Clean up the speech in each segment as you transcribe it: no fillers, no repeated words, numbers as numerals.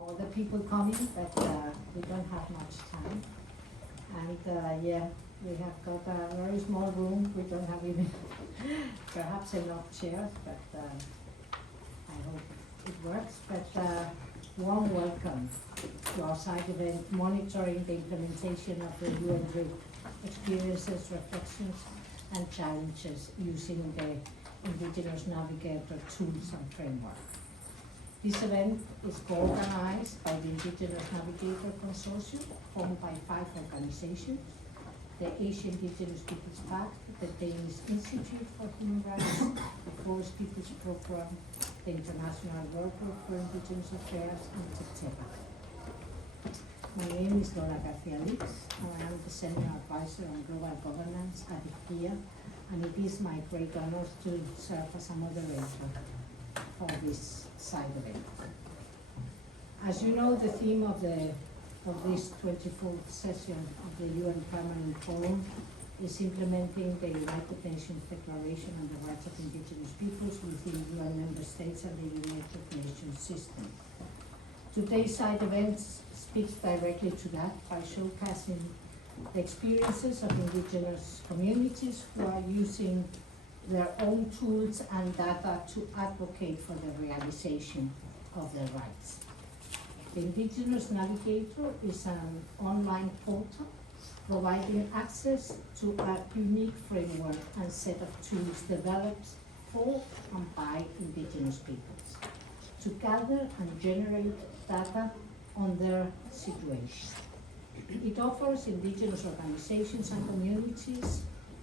all the people coming, but we don't have much time. And yeah, we have got a very small room. We don't have even perhaps enough chairs, but I hope it works. But warm welcome to our side event, monitoring the implementation of the UNDRIP experiences, reflections, and challenges using the Indigenous Navigator tools and framework. This event is co-organized by the Indigenous Navigator Consortium, formed by 5 organizations: the Asian Indigenous Peoples Pact, the Danish Institute for Human Rights, the Forest Peoples Program, the International Work Group for Indigenous Affairs, and TEPA. My name is Lola Garcia-Lix, and I am the Senior Advisor on Global Governance at IFIA, and it is my great honor to serve as a moderator for this side event. As you know, the theme of this 24th session of the UN Permanent Forum is implementing the United Nations Declaration on the Rights of Indigenous Peoples within UN member states and the United Nations system. Today's side event speaks directly to that by showcasing the experiences of indigenous communities who are using their own tools and data to advocate for the realization of their rights. The Indigenous Navigator is an online portal providing access to a unique framework and set of tools developed for and by indigenous peoples to gather and generate data on their situation. It offers indigenous organizations and communities,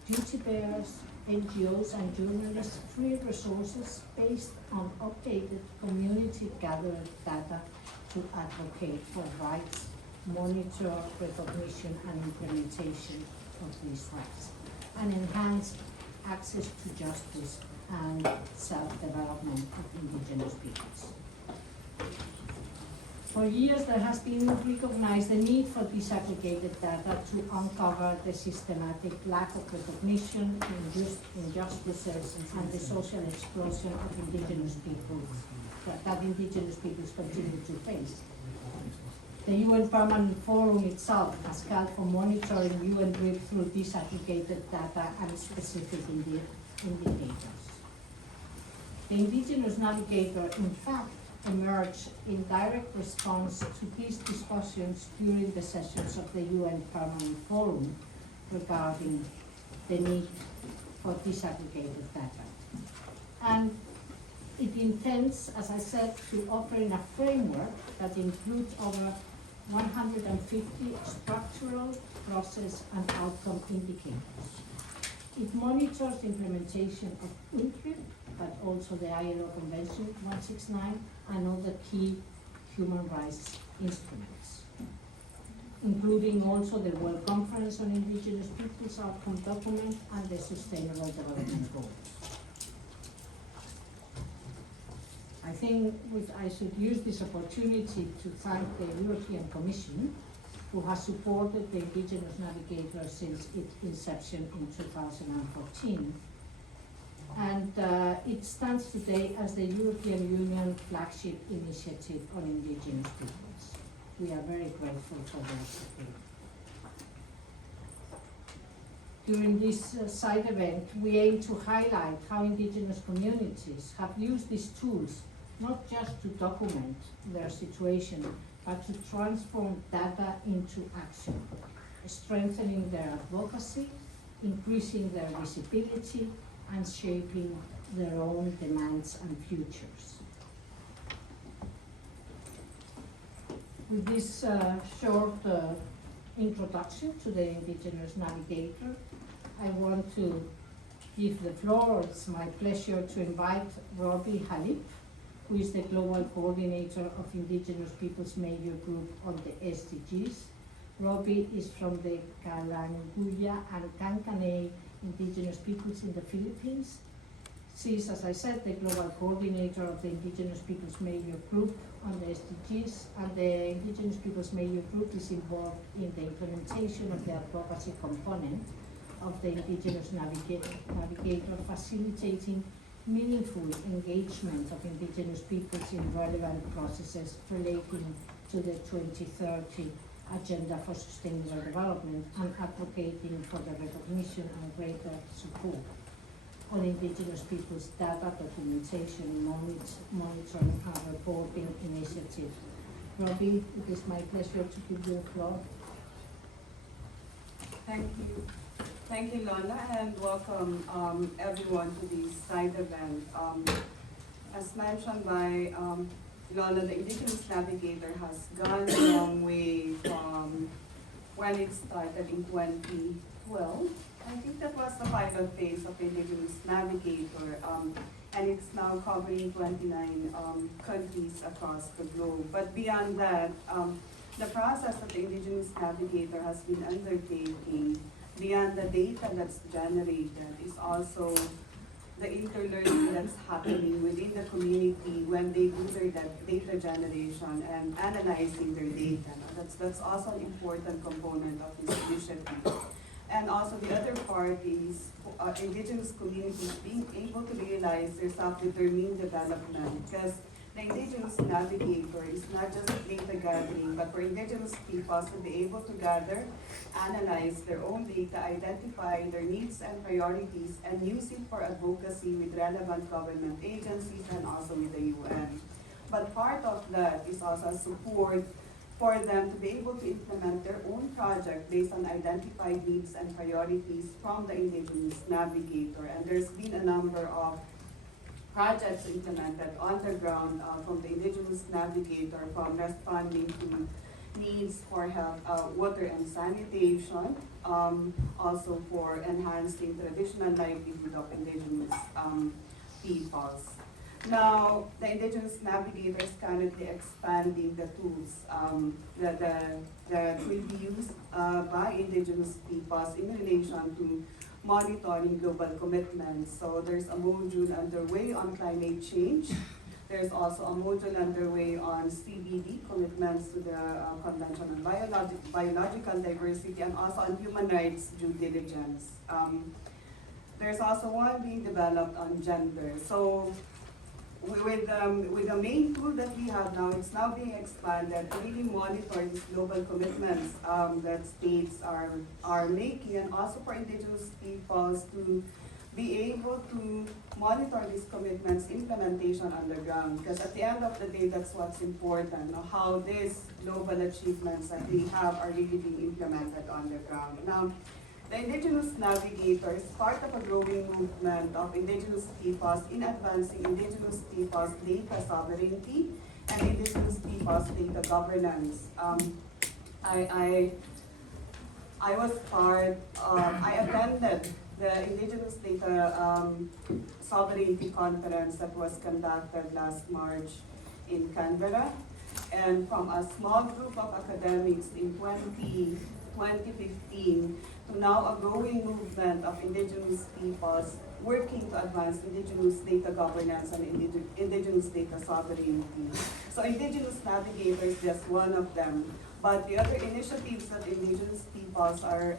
duty bearers, NGOs and journalists free resources based on updated community-gathered data to advocate for rights, monitor recognition and implementation of these rights, and enhance access to justice and self-development of indigenous peoples. For years, there has been recognized the need for disaggregated data to uncover the systematic lack of recognition, injustices, and the social explosion of indigenous peoples that indigenous peoples continue to face. The UN Permanent Forum itself has called for monitoring UNDRIP through disaggregated data and specific indicators. The Indigenous Navigator, in fact, emerged in direct response to these discussions during the sessions of the UN Permanent Forum regarding the need for disaggregated data. And it intends, as I said, to offer in a framework that includes over 150 structural, process, and outcome indicators. It monitors implementation of UNDRIP, but also the ILO Convention 169 and other key human rights instruments, including also the World Conference on Indigenous Peoples Outcome Document and the Sustainable Development Goals. I think I should use this opportunity to thank the European Commission, who has supported the Indigenous Navigator since its inception in 2014. And it stands today as the European Union flagship initiative on indigenous peoples. We are very grateful for their support. During this side event, we aim to highlight how indigenous communities have used these tools not just to document their situation, but to transform data into action, strengthening their advocacy, increasing their visibility, and shaping their own demands and futures. With this short introduction to the Indigenous Navigator, I want to give the floor. It's my pleasure to invite Robbie Halip, who is the Global Coordinator of Indigenous Peoples Major Group on the SDGs. Robbie is from the Kalanguya and Kankanay Indigenous Peoples in the Philippines. She is, as I said, the Global Coordinator of the Indigenous Peoples Major Group on the SDGs, and the Indigenous Peoples Major Group is involved in the implementation of the advocacy component of the Indigenous Navigator, facilitating meaningful engagement of Indigenous peoples in relevant processes relating to the 2030 Agenda for Sustainable Development and advocating for the recognition and greater support on Indigenous peoples' data documentation, monitoring and reporting initiatives. Robbie, it is my pleasure to give you the floor. Thank you. Thank you, Lola, and welcome everyone to this side event. As mentioned by Lola, the Indigenous Navigator has gone a long way from when it started in 2012. I think that was the pilot phase of Indigenous Navigator, and it's now covering 29 countries across the globe. But beyond that, the process that the Indigenous Navigator has been undertaking, beyond the data that's generated, is also the interlearning that's happening within the community when they do their data generation and analyzing their data. That's also an important component of this initiative. And also the other part is Indigenous communities being able to realize their self-determined development, because the Indigenous Navigator is not just data gathering, but for Indigenous peoples to be able to gather, analyze their own data, identify their needs and priorities, and use it for advocacy with relevant government agencies and also with the UN. But part of that is also support for them to be able to implement their own project based on identified needs and priorities from the Indigenous Navigator. And there's been a number of projects implemented on the ground from the Indigenous Navigator, from responding to needs for health, water and sanitation, also for enhancing traditional livelihood of Indigenous peoples. Now, the Indigenous Navigator is currently expanding the tools that will be used by Indigenous peoples in relation to monitoring global commitments. So there's a module underway on climate change. There's also a module underway on CBD, commitments to the Convention on Biological Diversity, and also on human rights due diligence. There's also one being developed on gender. So with the main tool that we have now, it's now being expanded to really monitor these global commitments that states are making, and also for Indigenous peoples to be able to monitor these commitments implementation on the ground. Because at the end of the day, that's what's important, how these global achievements that we have are really being implemented on the ground. Now, the Indigenous Navigator is part of a growing movement of Indigenous peoples in advancing Indigenous peoples' data sovereignty and Indigenous peoples' data governance. I was part, I attended the Indigenous Data Sovereignty Conference that was conducted last March in Canberra. And from a small group of academics in 2015 to now a growing movement of Indigenous peoples working to advance Indigenous data governance and Indigenous data sovereignty. So Indigenous Navigator is just one of them. But the other initiatives that Indigenous peoples are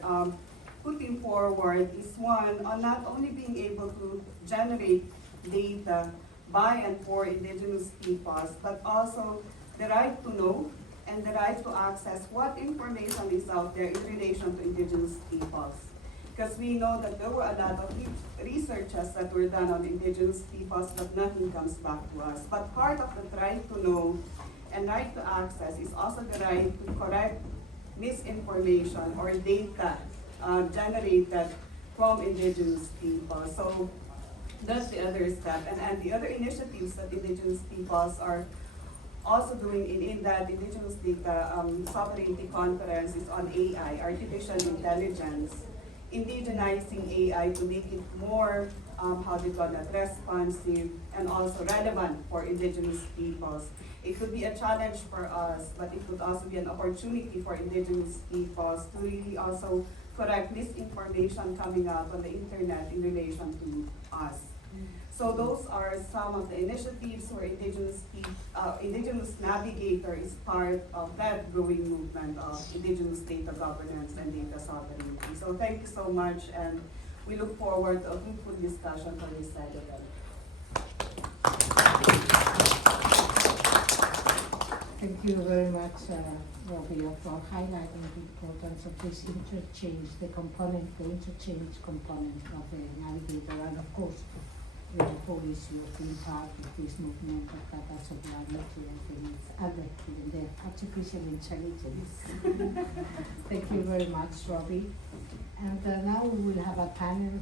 putting forward is one on not only being able to generate data by and for Indigenous peoples, but also the right to know and the right to access what information is out there in relation to Indigenous peoples. Because we know that there were a lot of researches that were done on Indigenous peoples, but nothing comes back to us. But part of the right to know and right to access is also the right to correct misinformation or data generated from Indigenous people. So that's the other step. And the other initiatives that Indigenous peoples are also doing in that Indigenous Data Sovereignty Conference is on AI, artificial intelligence, indigenizing AI to make it more, responsive and also relevant for Indigenous peoples. It could be a challenge for us, but it could also be an opportunity for Indigenous peoples to really also correct misinformation coming out on the internet in relation to us. So those are some of the initiatives where Indigenous Navigator is part of that growing movement of Indigenous data governance and data sovereignty. So thank you so much, and we look forward to a fruitful discussion for this side of it. Thank you very much, Robbie, for highlighting the importance of this interchange, the interchange component of the navigator, and of course, the whole issue of being part of this movement of data sovereignty. I think it's adequate in the artificial intelligence. Thank you very much, Robbie. And now we will have a panel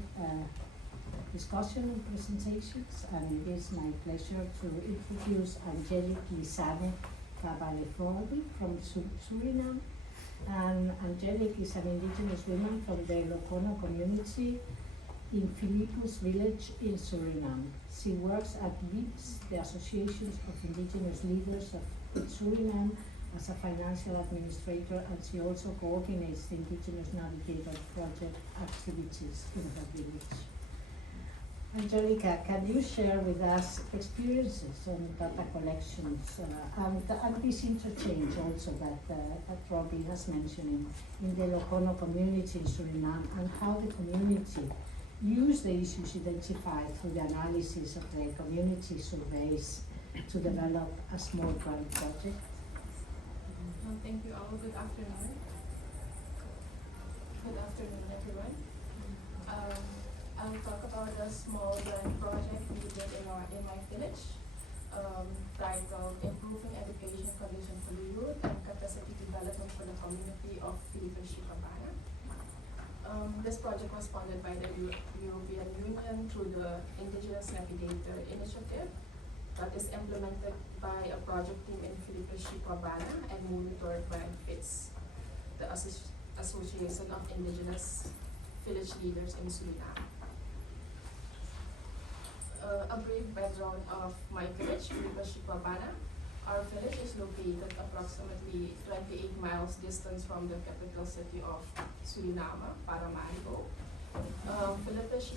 discussion and presentations, and it is my pleasure to introduce Angelique Lizane Cabaleforbi from Suriname. And Angelique is an indigenous woman from the Lokono community in Philippus village in Suriname. She works at WIPS, the Associations of Indigenous Leaders of Suriname, as a financial administrator, and she also coordinates the Indigenous Navigator project activities in her village. Angelica, can you share with us experiences on data collections and this interchange also that Robbie has mentioned in the Lokono community in Suriname, and how the community use the issues identified through the analysis of the community surveys to develop a small grant project? Thank you all. Good afternoon. Good afternoon, everyone. I'll talk about a small grant project we did in my village, titled Improving Education Conditions for the Youth and Capacity Development for the Community of Livelihoods. This project was funded by the European Union through the Indigenous Navigator initiative that is implemented by a project team in Livelihoods and monitored by FITS, the Association of Indigenous Village Leaders in Suriname. A brief background of my village, Livelihoods. Our village is located approximately 28 miles distance from the capital city of Suriname, Paramaribo. Livelihoods,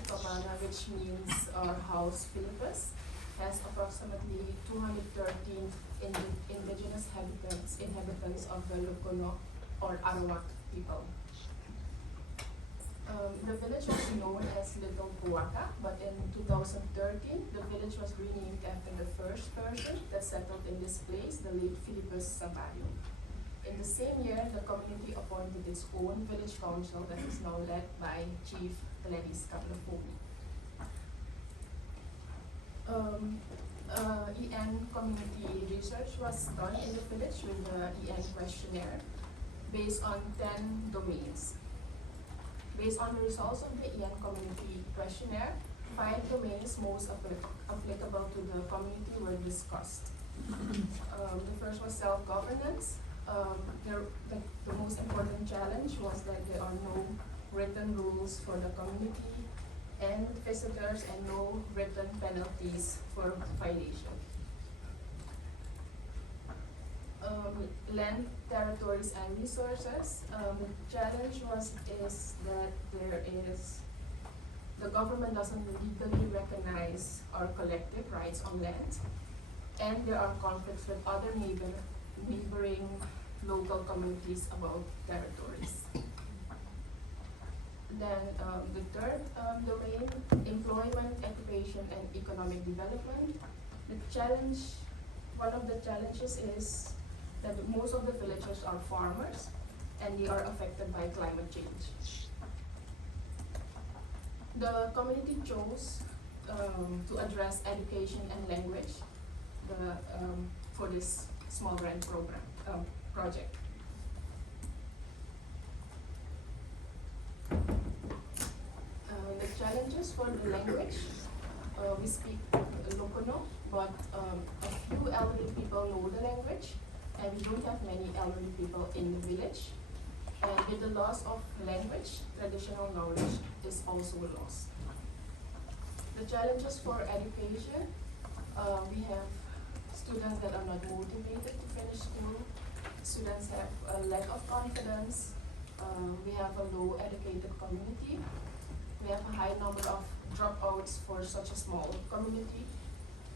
which means house Philippus, has approximately 213 indigenous inhabitants of the Lokono or Arawak people. The village was known as Little Puaka, but in 2013, the village was renamed after the first person that settled in this place, the late Philippus Sabayo. In the same year, the community appointed its own village council that is now led by Chief Gladys Cabaleforbi. EN community research was done in the village with the EN questionnaire based on 10 domains. Based on the results of the EN community questionnaire, 5 domains most applicable to the community were discussed. The first was self-governance. The most important challenge was that there are no written rules for the community and visitors and no written penalties for violation. Land, territories, and resources. The challenge is that the government doesn't legally recognize our collective rights on land, and there are conflicts with other neighboring local communities about territories. Then the third domain, employment, occupation, and economic development. One of the challenges is that most of the villagers are farmers and they are affected by climate change. The community chose to address education and language for this small grant program project. The challenges for the language, we speak Lokono, but a few elderly people know the language, and we don't have many elderly people in the village. And with the loss of language, traditional knowledge is also lost. The challenges for education, we have students that are not motivated to finish school. Students have a lack of confidence. We have a low educated community. We have a high number of dropouts for such a small community.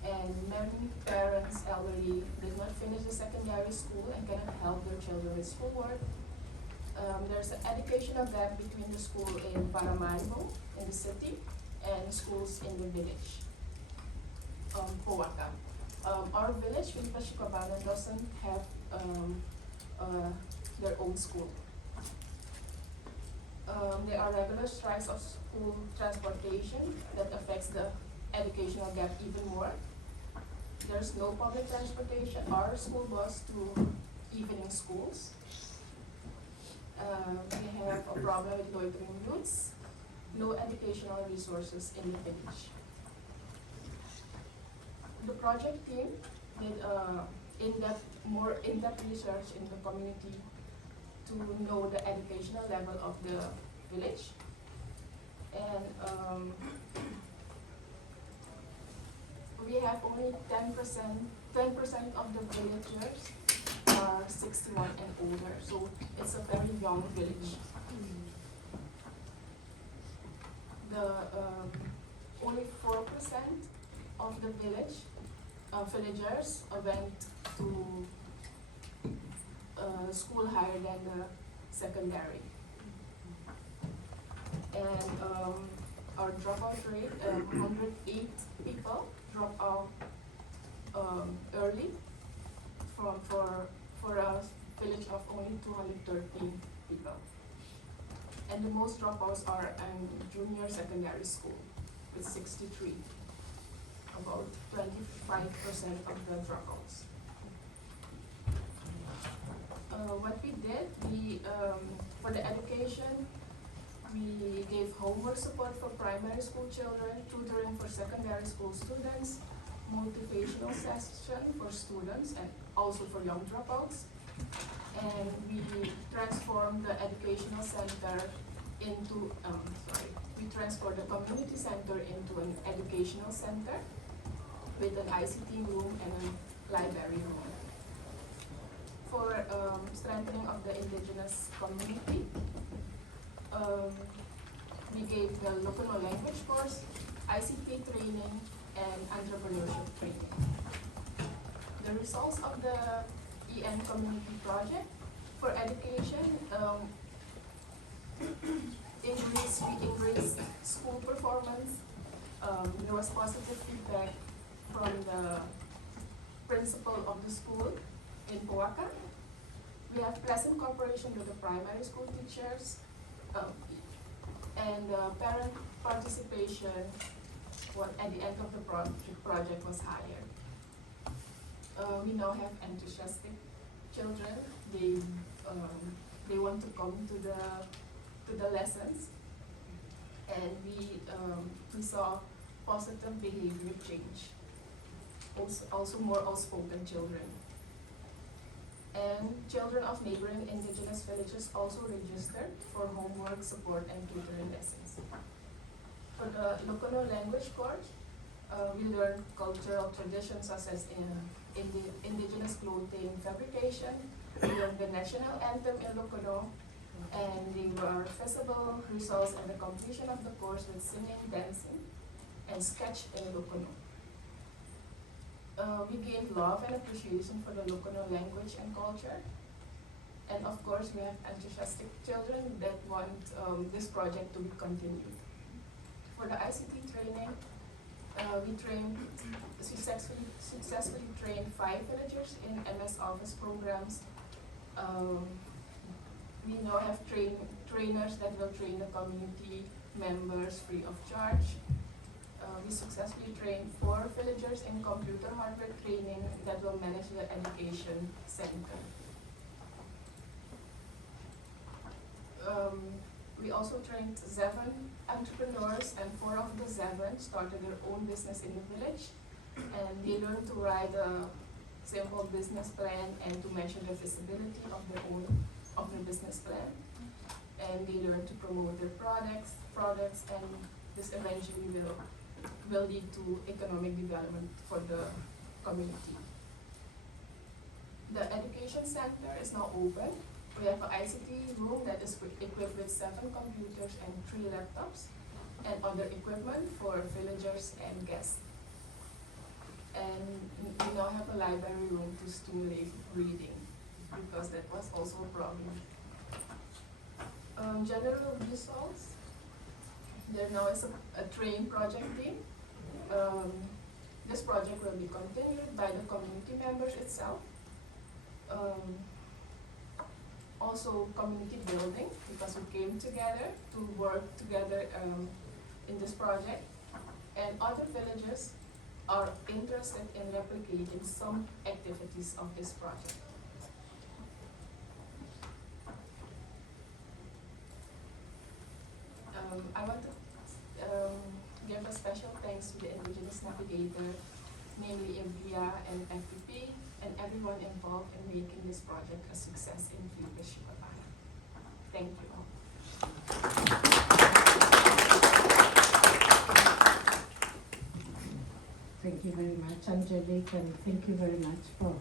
And many parents, elderly, did not finish the secondary school and cannot help their children with schoolwork. There's an educational gap between the school in Paramaribo, in the city, and schools in the village, Powaka. Our village, Vilipashikabana, doesn't have their own school. There are regular strikes of school transportation that affects the educational gap even more. There's no public transportation or school bus to evening schools. We have a problem with loitering youths, no educational resources in the village. The project team did more in-depth research in the community to know the educational level of the village. And we have only 10% of the villagers are 61 and older, so it's a very young village. The only 4% of the villagers went to school higher than the secondary. And our dropout rate, 108 people drop out early for a village of only 213 people. And the most dropouts are in junior secondary school with 63, about 25% of the dropouts. What we did, for the education, we gave homework support for primary school children, tutoring for secondary school students, motivational session for students and also for young dropouts. And we transformed the educational center into, we transformed the community center into an educational center with an ICT room and a library room. For strengthening of the indigenous community, we gave the Lokono language course, ICT training, and entrepreneurship training. The results of the EN community project for education, we increased school performance. There was positive feedback from the principal of the school in Poaka. We have pleasant cooperation with the primary school teachers, and parent participation at the end of the project was higher. We now have enthusiastic children. They want to come to the lessons, and we saw positive behavior change. Also more outspoken children. And children of neighboring indigenous villages also registered for homework support and tutoring lessons. For the Lokono language course, we learned cultural traditions such as indigenous clothing fabrication. We learned the national anthem in Lokono, and there were visible results in the completion of the course with singing, dancing, and sketch in Lokono. We gained love and appreciation for the Lokono language and culture. And of course, we have enthusiastic children that want this project to be continued. For the ICT training, we successfully trained 5 villagers in MS Office programs. We now have trainers that will train the community members free of charge. We successfully trained 4 villagers in computer hardware training that will manage the education center. We also trained 7 entrepreneurs, and 4 of the 7 started their own business in the village. And they learned to write a simple business plan and to measure the feasibility of their business plan. And they learned to promote their products, and this eventually will lead to economic development for the community. The education center is now open. We have an ICT room that is equipped with 7 computers and 3 laptops and other equipment for villagers and guests. And we now have a library room to stimulate reading, because that was also a problem. General results. There now is a trained project team. This project will be continued by the community members itself. Also community building, because we came together to work together in this project, and other villages are interested in replicating some activities of this project. I want to give a special thanks to the Indigenous Navigator, namely India and FPP, and everyone involved in making this project a success in Fleetbush, Shikapana. Thank you all. Thank you very much, Angelique, and thank you very much for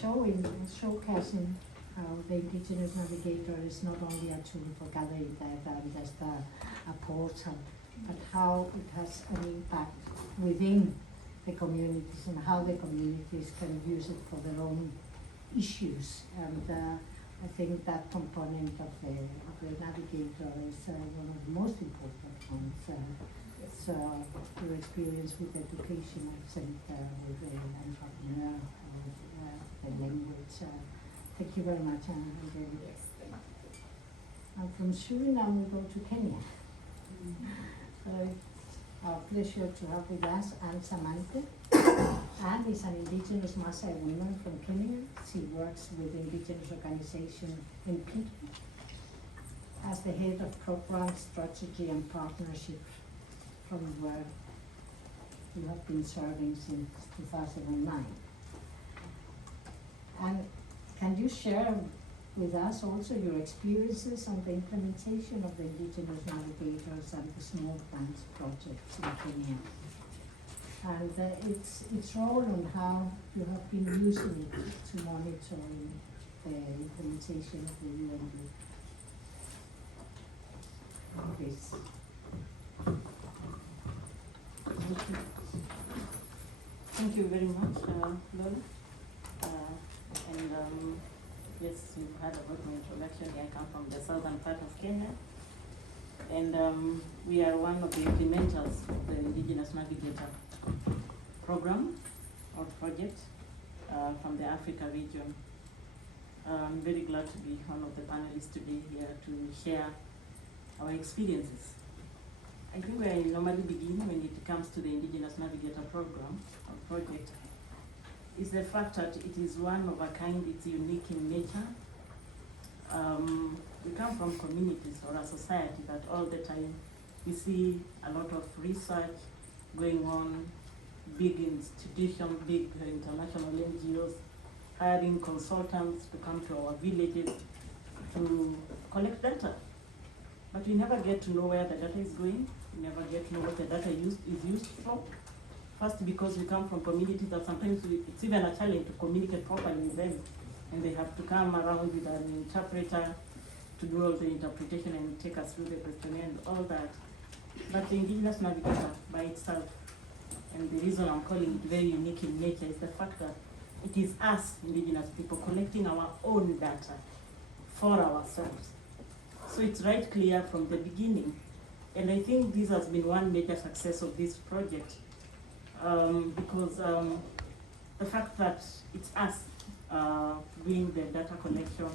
showcasing how the Indigenous Navigator is not only a tool for gathering data and just a portal, but how it has an impact within the communities and how the communities can use it for their own issues. And I think that component of the Navigator is one of the most important ones. It's your experience with education, I think, with the entrepreneur, the language. Thank you very much, Angelique. Yes, thank you. And from Suriname, we go to Kenya. So it's our pleasure to have with us Anne Samantha. Anne is an Indigenous Maasai woman from Kenya. She works with Indigenous organization in Peter as the head of program strategy and partnership, from where you have been serving since 2009. And can you share with us also your experiences on the implementation of the Indigenous Navigators and the small grants projects in Kenya? And its role on how you have been using it to monitor the implementation of the UNDRIP. Please. Thank you very much, Lola. Yes, you've heard about my introduction. I come from the southern part of Kenya, and we are one of the implementers of the Indigenous Navigator program or project from the Africa region. I'm very glad to be one of the panelists today here to share our experiences. I think where I normally begin when it comes to the Indigenous Navigator program or project is the fact that it is one of a kind, it's unique in nature. We come from communities or a society that all the time we see a lot of research going on, big institutions, big international NGOs, hiring consultants to come to our villages to collect data. But we never get to know where the data is going, we never get to know what the data is used for. First, because we come from communities that sometimes it's even a challenge to communicate properly with them, and they have to come around with an interpreter to do all the interpretation and take us through the questionnaire and all that. But the Indigenous Navigator by itself, and the reason I'm calling it very unique in nature, is the fact that it is us, Indigenous people, collecting our own data for ourselves. So it's right clear from the beginning. And I think this has been one major success of this project, because the fact that it's us doing the data collection,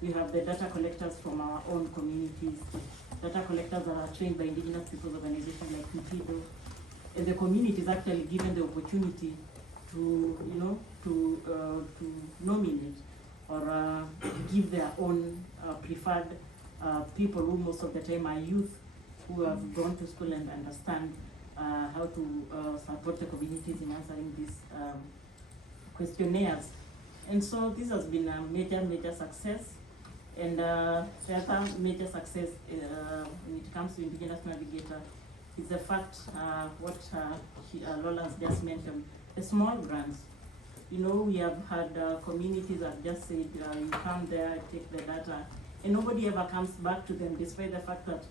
we have the data collectors from our own communities, data collectors that are trained by Indigenous peoples organizations like UNPFII, and the community is actually given the opportunity to, to nominate or give their own preferred people who most of the time are youth who have gone to school and understand how to support the communities in answering these questionnaires. And so this has been a major success. And the other major success when it comes to Indigenous Navigator is the fact what Lola has just mentioned, the small grants. We have had communities that just said, you come there, take the data, and nobody ever comes back to them, despite the fact that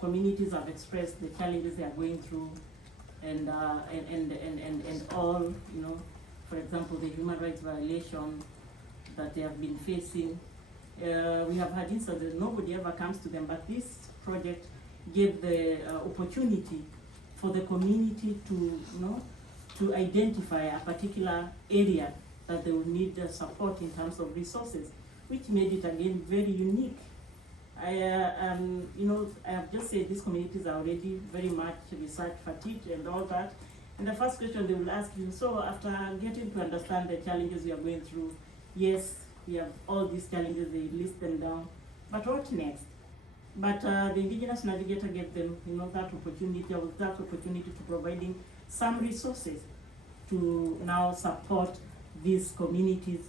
communities have expressed the challenges they are going through, and all, for example, the human rights violation that they have been facing. We have had instances nobody ever comes to them, but this project gave the opportunity for the community to, to identify a particular area that they will need support in terms of resources, which made it again very unique. I have just said these communities are already very much research fatigued and all that. And the first question they will ask you, so after getting to understand the challenges you are going through, yes, we have all these challenges, they list them down, but what next? But the Indigenous Navigator gave them, that opportunity to providing some resources to now support these communities,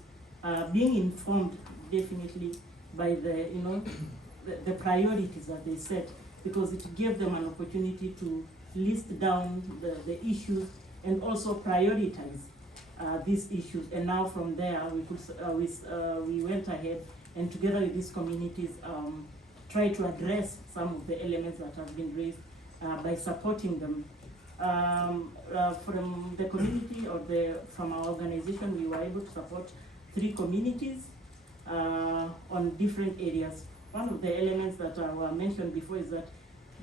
being informed definitely by the priorities that they set, because it gave them an opportunity to list down the issues and also prioritize these issues. And now from there, we went ahead and together with these communities, try to address some of the elements that have been raised by supporting them. From the community or from our organization, we were able to support 3 communities on different areas. One of the elements that were mentioned before is that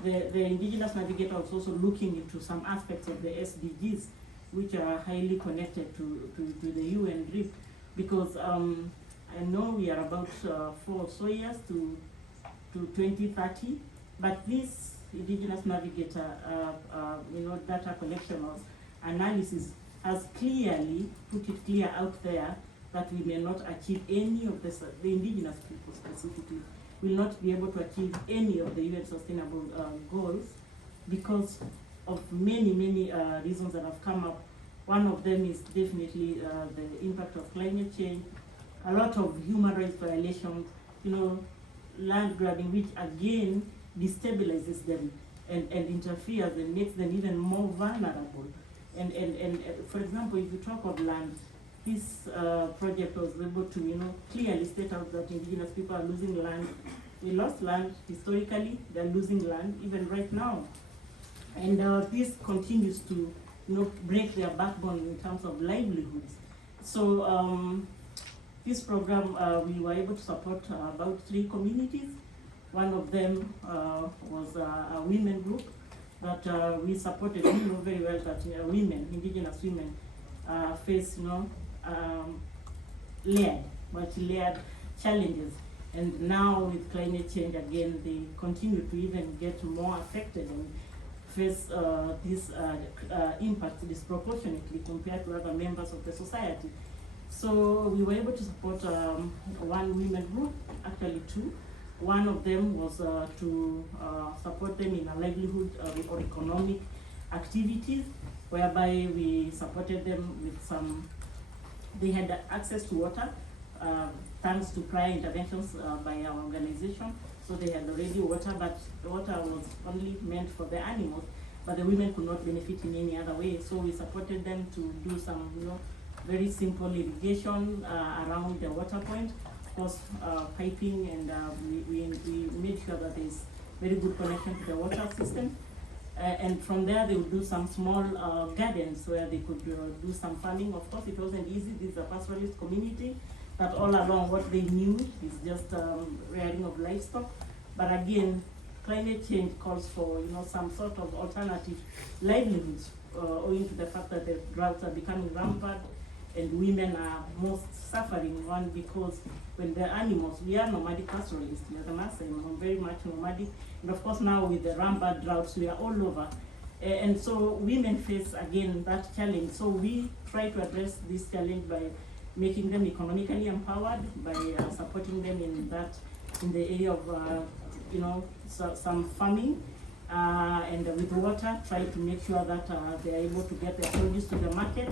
the Indigenous Navigator was also looking into some aspects of the SDGs, which are highly connected to the UNDRIP, because I know we are about 4 or so years to 2030, but this Indigenous Navigator, data collection or analysis has clearly put it clear out there that we may not achieve any of the indigenous people specifically will not be able to achieve any of the UN sustainable goals because of many reasons that have come up. One of them is definitely the impact of climate change, a lot of human rights violations, land grabbing, which again destabilizes them and interferes and makes them even more vulnerable. And for example, if you talk of land, this project was able to clearly state out that indigenous people are losing land. We lost land historically, they're losing land even right now. And this continues to break their backbone in terms of livelihoods. So this program, we were able to support about 3 communities. One of them was a women group that we supported. We know very well that women, indigenous women, face multi-layered challenges. And now with climate change, again, they continue to even get more affected and face this impact disproportionately compared to other members of the society. So we were able to support 1 women group, actually 2. One of them was to support them in a livelihood or economic activities, whereby we supported them with they had access to water, thanks to prior interventions by our organization. So they had already water, but the water was only meant for the animals, but the women could not benefit in any other way. So we supported them to do some, very simple irrigation around the water point, of course, piping, and we made sure that there is very good connection to the water system. And from there, they would do some small gardens where they could do some farming. Of course, it wasn't easy. This is a pastoralist community, but all along what they knew is just rearing of livestock. But again, climate change calls for some sort of alternative livelihoods, owing to the fact that the droughts are becoming rampant and women are most suffering. One, because when the animals, we are nomadic pastoralists, we are the Maasai, very much nomadic, and of course now with the rampant droughts, we are all over. And so women face again that challenge. So we try to address this challenge by making them economically empowered, by supporting them in the area of some farming, and with water, try to make sure that they are able to get their produce to the market,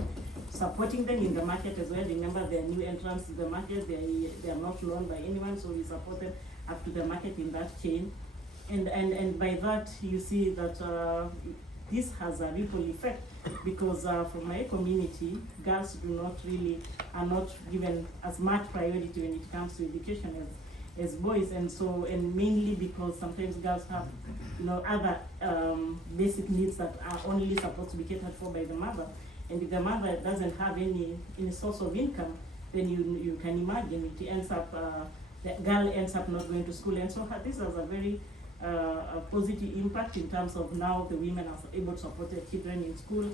supporting them in the market as well. Remember, they are new entrants to the market, they are not loaned by anyone, so we support them up to the market in that chain. And by that, you see that this has a ripple effect, because from my community, girls are not given as much priority when it comes to education as boys, and mainly because sometimes girls have other basic needs that are only supposed to be catered for by the mother. And if the mother doesn't have any source of income, then you can imagine it ends up the girl ends up not going to school. And so this was a very a positive impact in terms of now the women are able to support their children in school,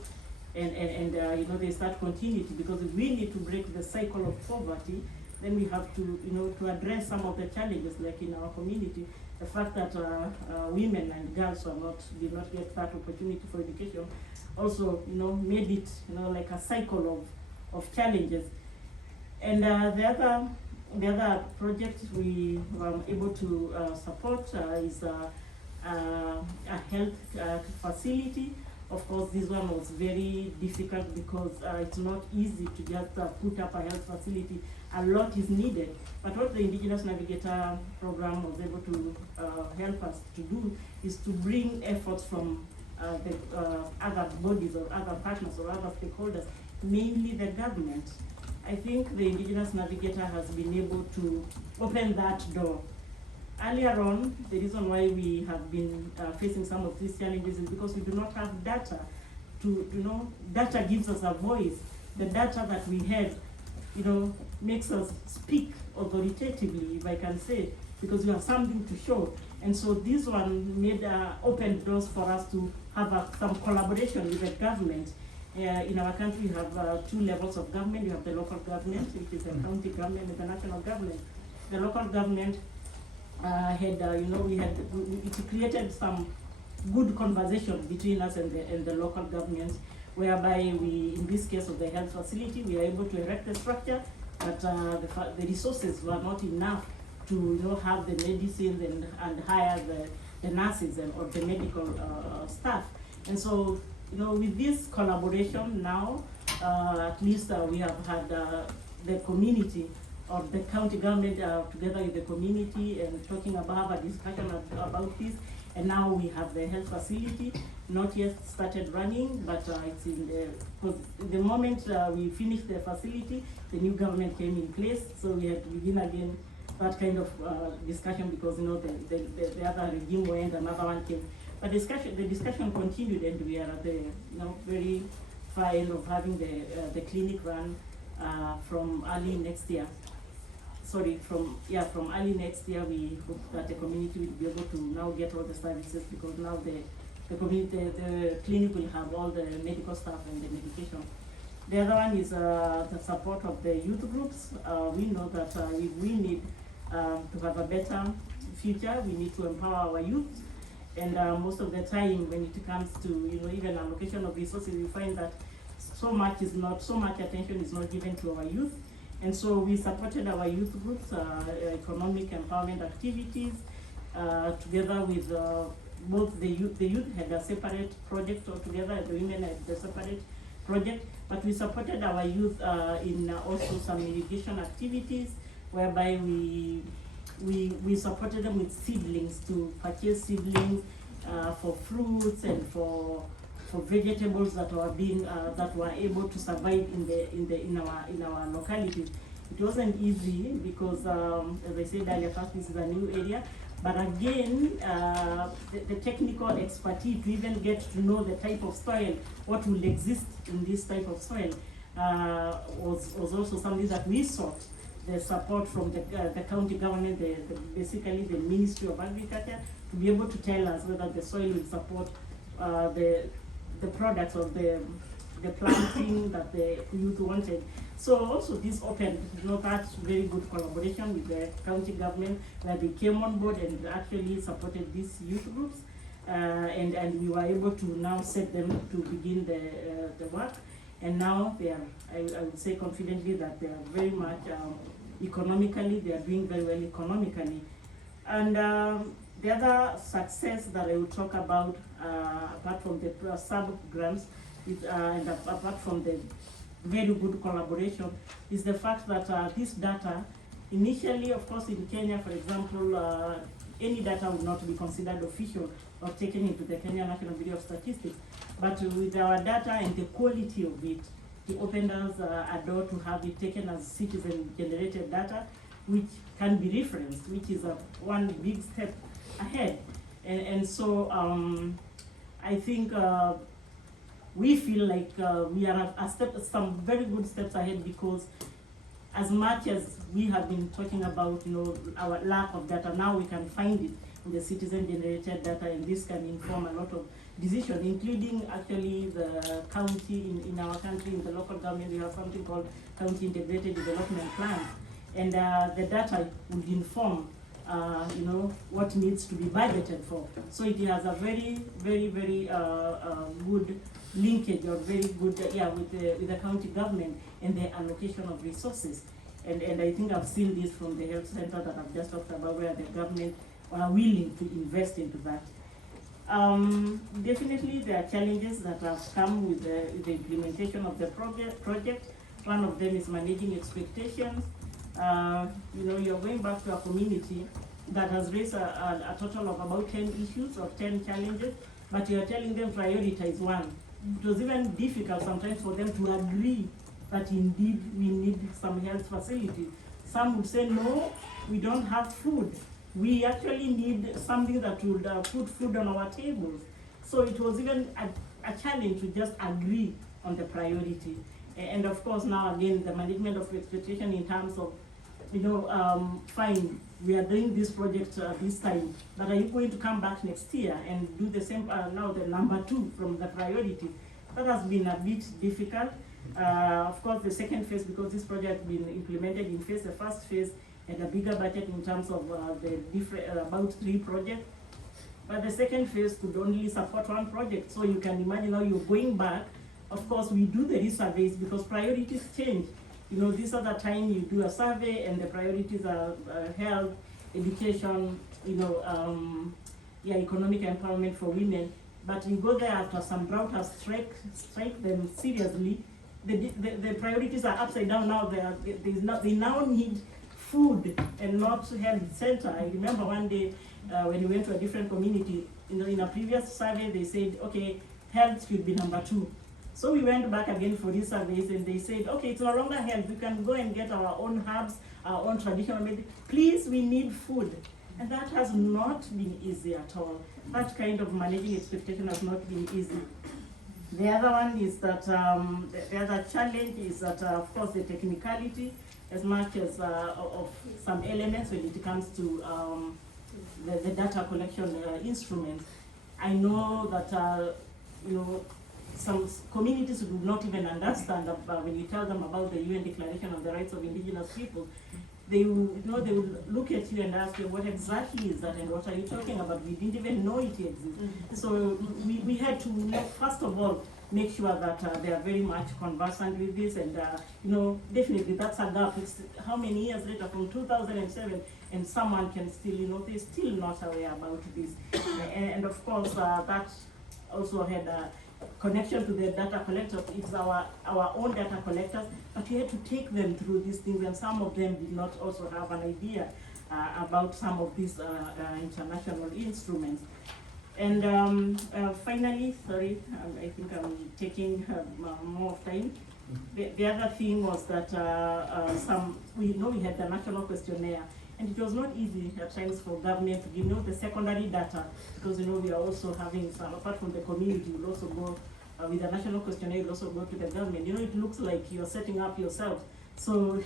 and you know, they start continuity, because if we need to break the cycle of poverty, then we have to, you know, to address some of the challenges, like in our community, the fact that women and girls did not get that opportunity for education, also, you know, made it, you know, like a cycle of challenges. And the other project we were able to support is a health facility. Of course, this one was very difficult because it's not easy to just put up a health facility. A lot is needed. But what the Indigenous Navigator program was able to help us to do is to bring efforts from the other bodies or other partners or other stakeholders, mainly the government. I think the Indigenous Navigator has been able to open that door. Earlier on, the reason why we have been facing some of these challenges is because we do not have data to, you know, data gives us a voice. The data that we have, you know, makes us speak authoritatively, if I can say, because we have something to show. And so this one made open doors for us to have some collaboration with the government. In our country, we have two levels of government. You have the local government, which is the county government, and the national government. The local government had, you know, it created some good conversation between us and the local government, whereby we, in this case of the health facility, we are able to erect the structure, but the resources were not enough to, you know, have the medicines and hire the nurses or the medical staff. And so, you know, with this collaboration now, at least we have had the community or the county government together with the community and talking about a discussion about this. And now we have the health facility, not yet started running, but it's in the moment we finished the facility, the new government came in place, so we had to begin again that kind of discussion, because, you know, the other regime went, another one came. But the discussion continued, and we are at the, you know, very far end of having the clinic run from early next year. From early next year, we hope that the community will be able to now get all the services, because now the clinic will have all the medical staff and the medication. The other one is the support of the youth groups. We know that we need to have a better future. We need to empower our youth. And most of the time, when it comes to, you know, even allocation of resources, we find that so much attention is not given to our youth. And so we supported our youth groups, economic empowerment activities, together with both the youth had a separate project altogether, and the women had a separate project. But we supported our youth in also some irrigation activities, whereby we supported them with seedlings, to purchase seedlings for fruits and for vegetables that were able to survive in our localities. It wasn't easy because, as I said earlier, first, this is a new area. But again, the technical expertise to even get to know the type of soil, what will exist in this type of soil, was also something that we sought the support from the county government, basically the Ministry of Agriculture, to be able to tell us whether the soil will support the products of the planting that the youth wanted. So also this opened, you know, that very good collaboration with the county government, where they came on board and actually supported these youth groups, and we were able to now set them to begin the work. And now they are, I would say confidently, that they are very much economically, they are doing very well economically. And the other success that I will talk about, apart from the sub-grants, and apart from the very good collaboration, is the fact that this data, initially, of course, in Kenya, for example, any data would not be considered official or taken into the Kenya National Bureau of Statistics. But with our data and the quality of it, it opened us a door to have it taken as citizen-generated data, which can be referenced, which is one big step ahead. And so I think we feel like we are some very good steps ahead, because as much as we have been talking about, you know, our lack of data, now we can find it. the citizen-generated data, and this can inform a lot of decision, including actually the county in our country, in the local government. We have something called County Integrated Development Plan, and the data would inform what needs to be budgeted for. So it has a very, very, very good linkage, or very good, with the county government and the allocation of resources. And I think I've seen this from the health center that I've just talked about, where the government are willing to invest into that. Definitely there are challenges that have come with the implementation of the project. One of them is managing expectations. You're going back to a community that has raised a total of about 10 issues or 10 challenges, but you're telling them prioritize one. It was even difficult sometimes for them to agree that indeed we need some health facilities. Some would say, no, we don't have food. We actually need something that would put food on our tables. So it was even a challenge to just agree on the priority. And of course, now again, the management of expectation in terms of, fine, we are doing this project this time, but are you going to come back next year and do the same, now the number 2 from the priority? That has been a bit difficult. Of course, the second phase, because this project has been implemented in phase, the first phase had a bigger budget in terms of the different, about 3 projects. But the second phase could only support 1 project. So you can imagine how you're going back. Of course, we do the resurveys because priorities change. This other time you do a survey and the priorities are health, education, economic empowerment for women. But you go there after some drought has strike them seriously. The priorities are upside down now. They now need food and not health center. I remember one day when we went to a different community, in a previous survey they said, okay, health should be number 2. So we went back again for these surveys and they said, okay, it's no longer health. We can go and get our own herbs, our own traditional medicine. Please, we need food. And that has not been easy at all. That kind of managing expectation has not been easy. The other one is that, the other challenge is that, of course, the technicality, as much as of some elements when it comes to the data collection instruments. I know that, some communities do not even understand when you tell them about the UN Declaration on the Rights of Indigenous Peoples. They will, they will look at you and ask you, what exactly is that and what are you talking about? We didn't even know it exists. So we had to, first of all, make sure that they are very much conversant with this, and definitely that's a gap. It's how many years later, from 2007, and someone can still, they're still not aware about this. And of course, that also had a connection to the data collectors. It's our own data collectors, but we had to take them through these things, and some of them did not also have an idea about some of these international instruments. And finally, sorry, I think I'm taking more time. The other thing was that we had the national questionnaire, and it was not easy at times for government to give the secondary data, because we are also having some, apart from the community, we'll also go with the national questionnaire, you'll also go to the government. It looks like you're setting up yourself. So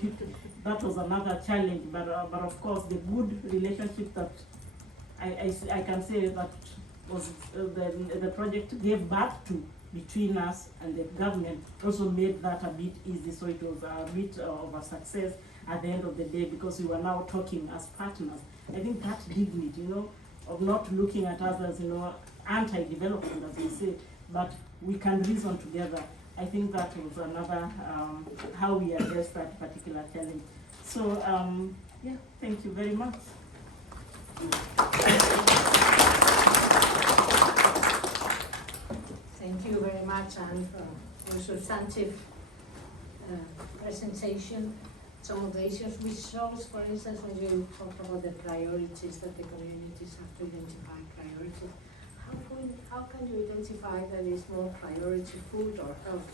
that was another challenge, but of course the good relationship that I can say that was the project gave birth to between us and the government also made that a bit easy. So it was a bit of a success at the end of the day, because we were now talking as partners. I think that dignity, of not looking at us as, anti-development, as we say, but we can reason together. I think that was another, how we address that particular challenge. So, thank you very much. Thank you very much, Anne, for your substantive presentation. Some of the issues we shows, for instance, when you talk about the priorities that the communities have to identify priorities, how can you identify that is more priority food or health?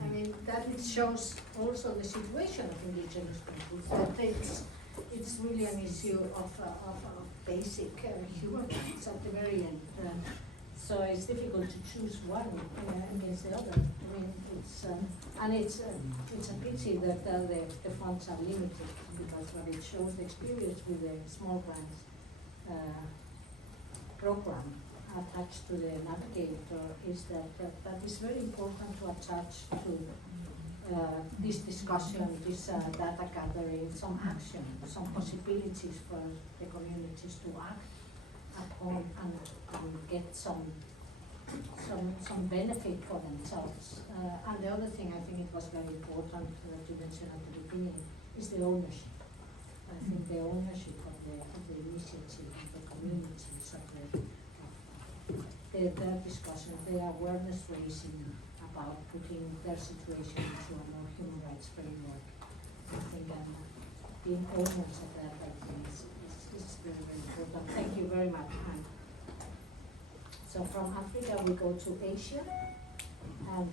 I mean, that it shows also the situation of indigenous peoples, that it's really an issue of basic human rights at the very end. So it's difficult to choose one against the other. I mean, it's a pity that the funds are limited, because what it shows the experience with the small grants program attached to the Navigator is that is very important to attach to this discussion, this data gathering, some action, some possibilities for the communities to act upon and get some benefit for themselves. And the other thing I think it was very important that you mentioned at the beginning is the ownership. I think the ownership of the initiative, of the communities, of their discussion, their awareness raising about putting their situation into a more human rights framework. I think being owners of that, I think is very, very important. Thank you very much, Anne. So from Africa we go to Asia, and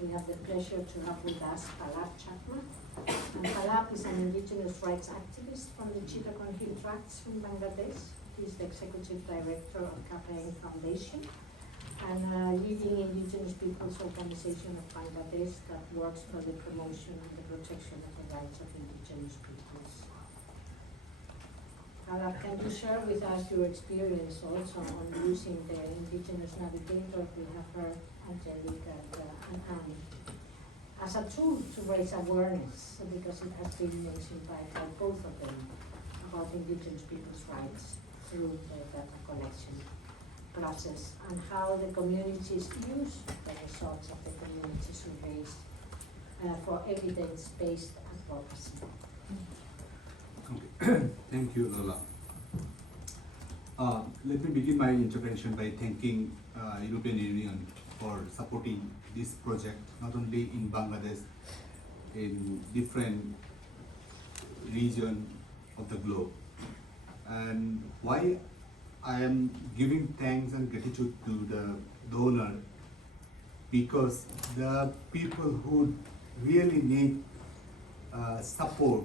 we have the pleasure to have with us Sápmi. And Sápmi is an indigenous rights activist from the Chittagong Hill Tracts from Bangladesh. He's the executive director of Campaign Foundation and leading Indigenous Peoples organization of Bangladesh that works for the promotion and the protection of the rights of Indigenous peoples. Sápmi, can you share with us your experience also on using the Indigenous Navigator? We have heard Angelica and Anne as a tool to raise awareness, because it has been mentioned by both of them about Indigenous people's rights through the data collection process, and how the communities use the results of the community surveys for evidence-based advocacy. Okay. Thank you, Lola. Let me begin my intervention by thanking European Union for supporting this project, not only in Bangladesh, in different regions of the globe. And why I am giving thanks and gratitude to the donor, because the people who really need support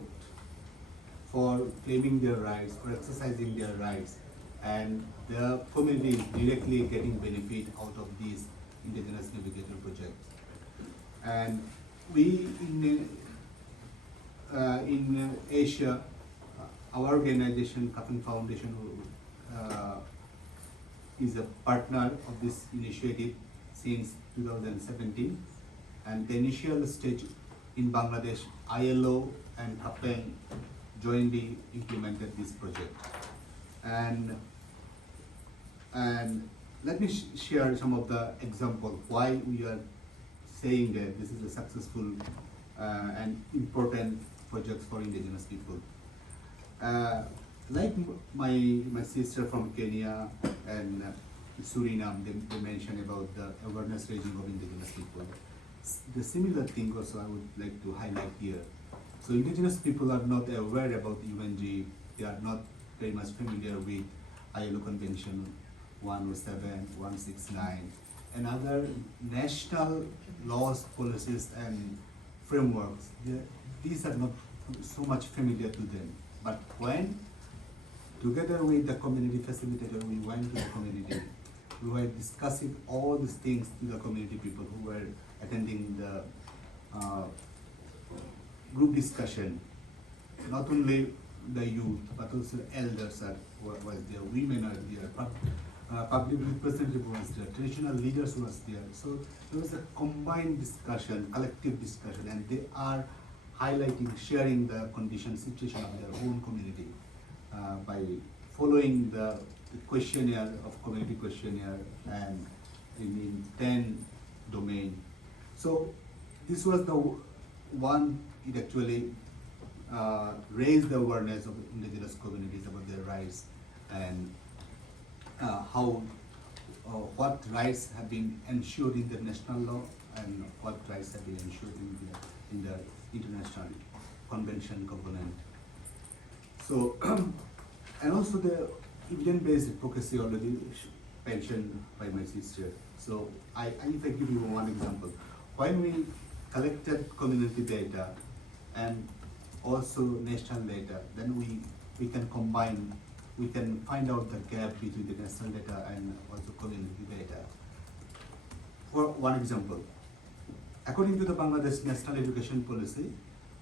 for claiming their rights, for exercising their rights, and the community is directly getting benefit out of these Indigenous Navigator projects. And we in Asia, our organization, Campaign Foundation, is a partner of this initiative since 2017. And the initial stage in Bangladesh, ILO and Campaign jointly implemented this project. And let me share some of the examples why we are saying that this is a successful and important project for Indigenous people. Like my sister from Kenya and Suriname, they mentioned about the awareness raising of Indigenous people. The similar thing also I would like to highlight here. So Indigenous people are not aware about UNG, they are not very much familiar with ILO Convention 107, 169, and other national laws, policies, and frameworks. These are not so much familiar to them. But when, together with the community facilitator, we went to the community, we were discussing all these things to the community people who were attending the group discussion. Not only the youth, but also elders was there, women are there, public representative was there, traditional leaders was there. So there was a combined discussion, collective discussion, and they are highlighting, sharing the condition, situation of their own community by following the questionnaire of community questionnaire and in 10 domain. So this was the one, it actually raised the awareness of Indigenous communities about their rights and how what rights have been ensured in the national law and what rights have been ensured in the international convention component. So and also the evidence-based advocacy already mentioned by my sister. So if I give you one example, when we collected community data and also national data, then we can combine, we can find out the gap between the national data and also community data. For one example, according to the Bangladesh National Education Policy,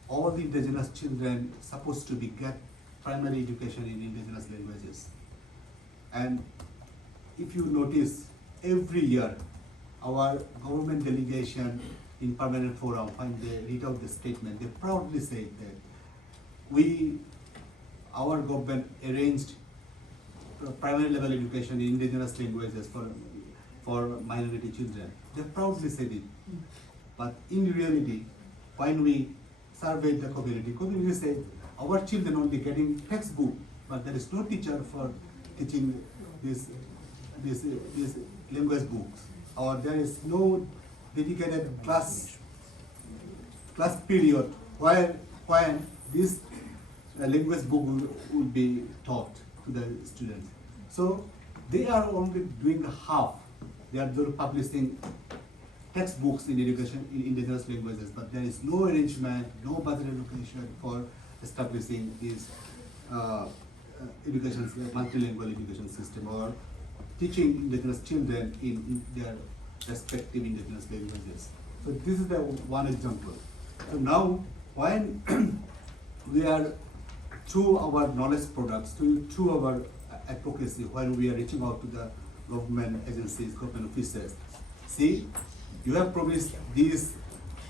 all the indigenous children supposed to get primary education in indigenous languages. And if you notice, every year, our government delegation in permanent forum, when they read out the statement, they proudly say that our government arranged primary level education in indigenous languages for minority children. They proudly said it. But in reality, when we surveyed the community said our children only getting textbook, but there is no teacher for teaching these language books, or there is no dedicated class period when this language book will be taught to the students. So they are only doing half. They are publishing textbooks in education in indigenous languages, but there is no arrangement, no budget allocation for establishing this multilingual education system or teaching indigenous children in their respective indigenous languages. So this is the one example. So now when we are through our knowledge products, through our advocacy, when we are reaching out to the government agencies, government officers, see, you have promised this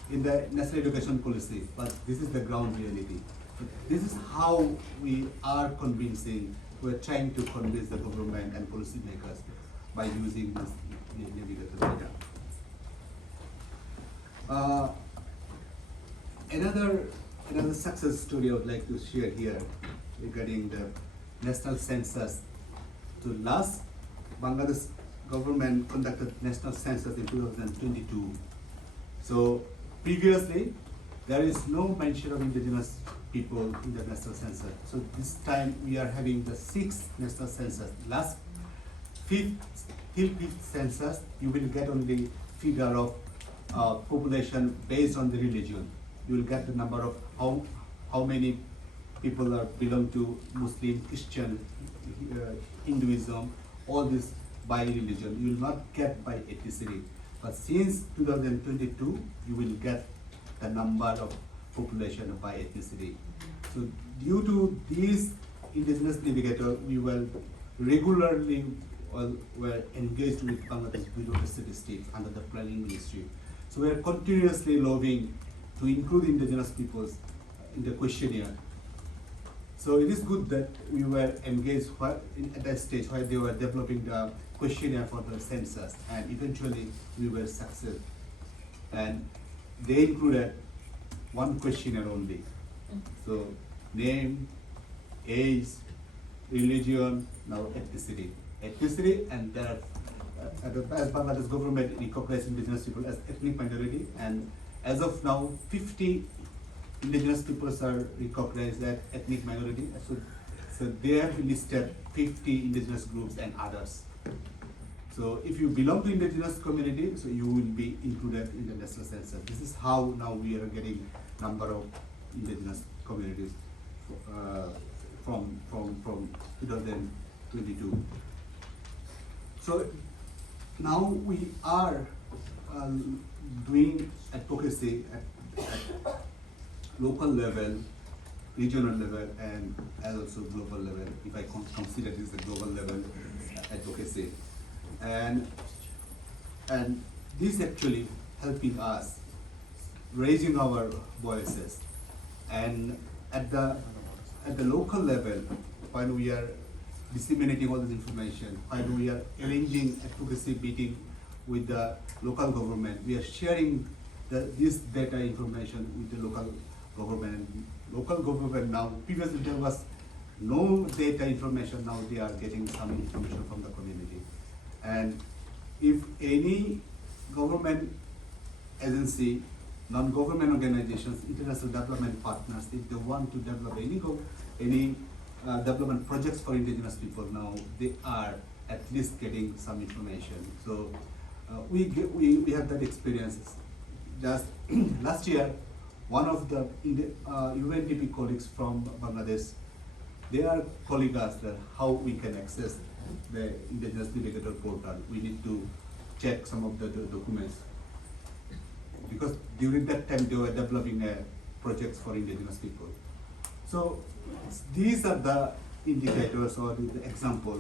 in the national education policy, but this is the ground reality. This is how we are convincing, we are trying to convince the government and policy makers by using this navigator data. Another success story I would like to share here regarding the national census. So last Bangladesh government conducted national census in 2022. So previously, there is no mention of indigenous people in the national census. So this time we are having the 6th national census. Last till 5th census, you will get only figure of population based on the religion. You will get the number of how many people are belong to Muslim, Christian, Hinduism, all this by religion. You will not get by ethnicity. But since 2022, you will get the number of population by ethnicity. So due to these Indigenous Navigator, we were regularly were engaged with Bangladesh Bureau of Statistics under the Planning Ministry. So we are continuously lobbying to include indigenous peoples in the questionnaire. So it is good that we were engaged at that stage while they were developing the questionnaire for the census, and eventually we were successful. And they included one questionnaire only. So name, age, religion, now ethnicity. Ethnicity, and there as Bangladesh government recognizes indigenous people as ethnic minority, and as of now, 50 indigenous peoples are recognized as ethnic minority. So they have listed 50 indigenous groups and others. So if you belong to indigenous community, so you will be included in the national census. This is how now we are getting number of indigenous communities from 2022. So now we are doing advocacy at local level, regional level, and also global level, if I consider this a global level advocacy. And this actually helping us raising our voices. And at the local level, when we are disseminating all this information, when we are arranging advocacy meeting with the local government, we are sharing this data information with the local government. Local government now, previously there was no data information, now they are getting some information from the community. And if any government agency, non-government organizations, international development partners, if they want to develop any development projects for indigenous people now, they are at least getting some information. So we have that experience. Just last year, one of the UNDRIP colleagues from Bangladesh, they are calling us that how we can access the Indigenous Navigator portal. We need to check some of the documents, because during that time they were developing projects for indigenous people. So these are the indicators or the example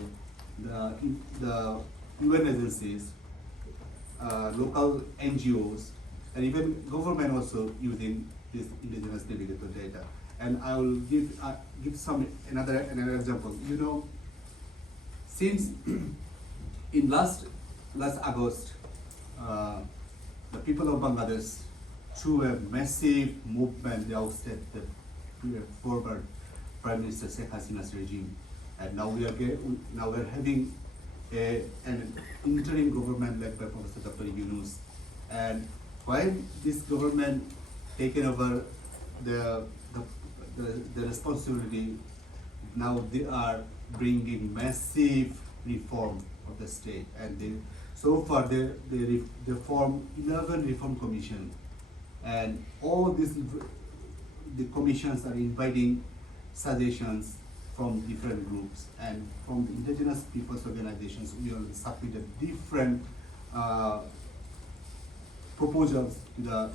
the UN agencies, local NGOs, and even government also using this Indigenous Navigator data. And I will give another example. You know, since in last August, the people of Bangladesh, through a massive movement, they ousted the former Prime Minister Sheikh Hasina's regime, and now we are having an interim government led by Professor Dr. Yunus. And when this government taken over the responsibility, now they are bringing massive reform of the state, and so far they formed 11 reform commission, and all the commissions are inviting suggestions from different groups, and from the indigenous peoples organizations we will submit different proposals to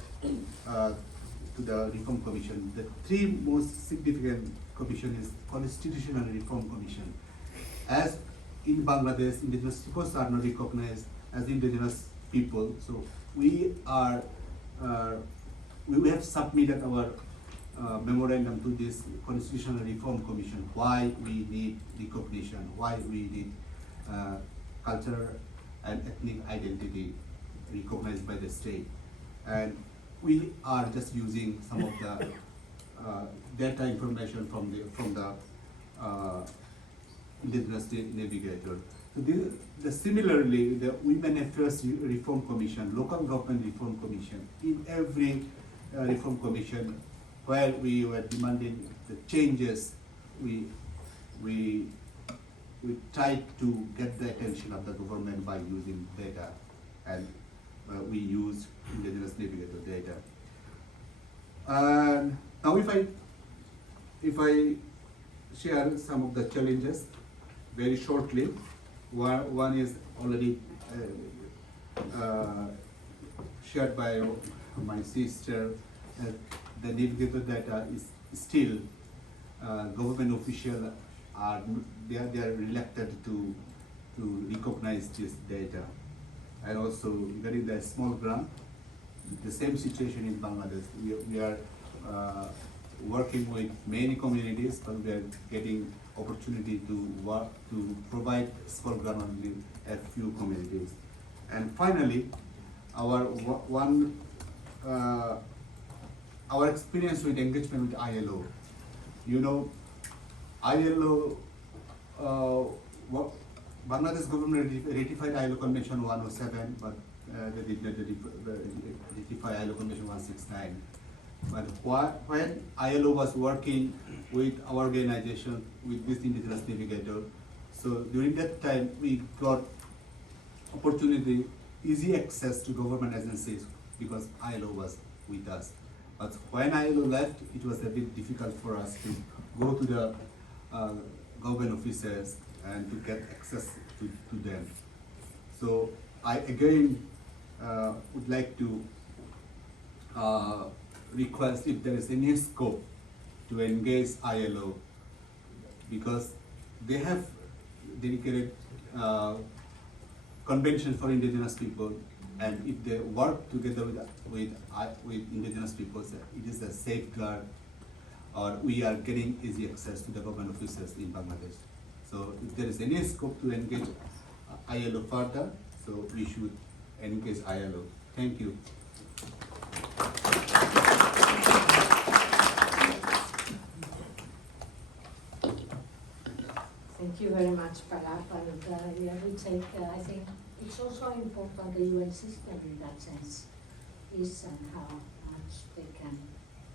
the reform commission. The three most significant commission is Constitutional Reform Commission. As in Bangladesh, indigenous peoples are not recognized as indigenous people, so we have submitted our memorandum to this Constitutional Reform Commission, why we need recognition, why we need cultural and ethnic identity recognized by the state. And we are just using some of the data information from the Indigenous Navigator. So similarly, the Women Affairs Reform Commission, Local Government Reform Commission, in every Reform Commission where we were demanding the changes, we tried to get the attention of the government by using data, and we used Indigenous Navigator data. And now if I share some of the challenges very shortly, one is already shared by my sister. The Navigator data is still government officials are reluctant to recognize this data. And also regarding the small grant, the same situation in Bangladesh. We are working with many communities, but we are getting opportunity to provide small grant only a few communities. And finally, our experience with engagement with ILO. You know, ILO, Bangladesh government ratified ILO Convention 107, but they did not ratify ILO Convention 169. But when ILO was working with our organization, with this Indigenous Navigator, so during that time we got opportunity, easy access to government agencies because ILO was with us. But when ILO left, it was a bit difficult for us to go to the government offices and to get access to them. So I again would like to request if there is any scope to engage ILO, because they have dedicated convention for indigenous people, and if they work together with indigenous peoples, it is a safeguard, or we are getting easy access to the government offices in Bangladesh. So if there is any scope to engage ILO further, so we should engage ILO. Thank you. Thank you very much, Parag. And yeah, we take, I think it's also important the UN system in that sense is, and how much they can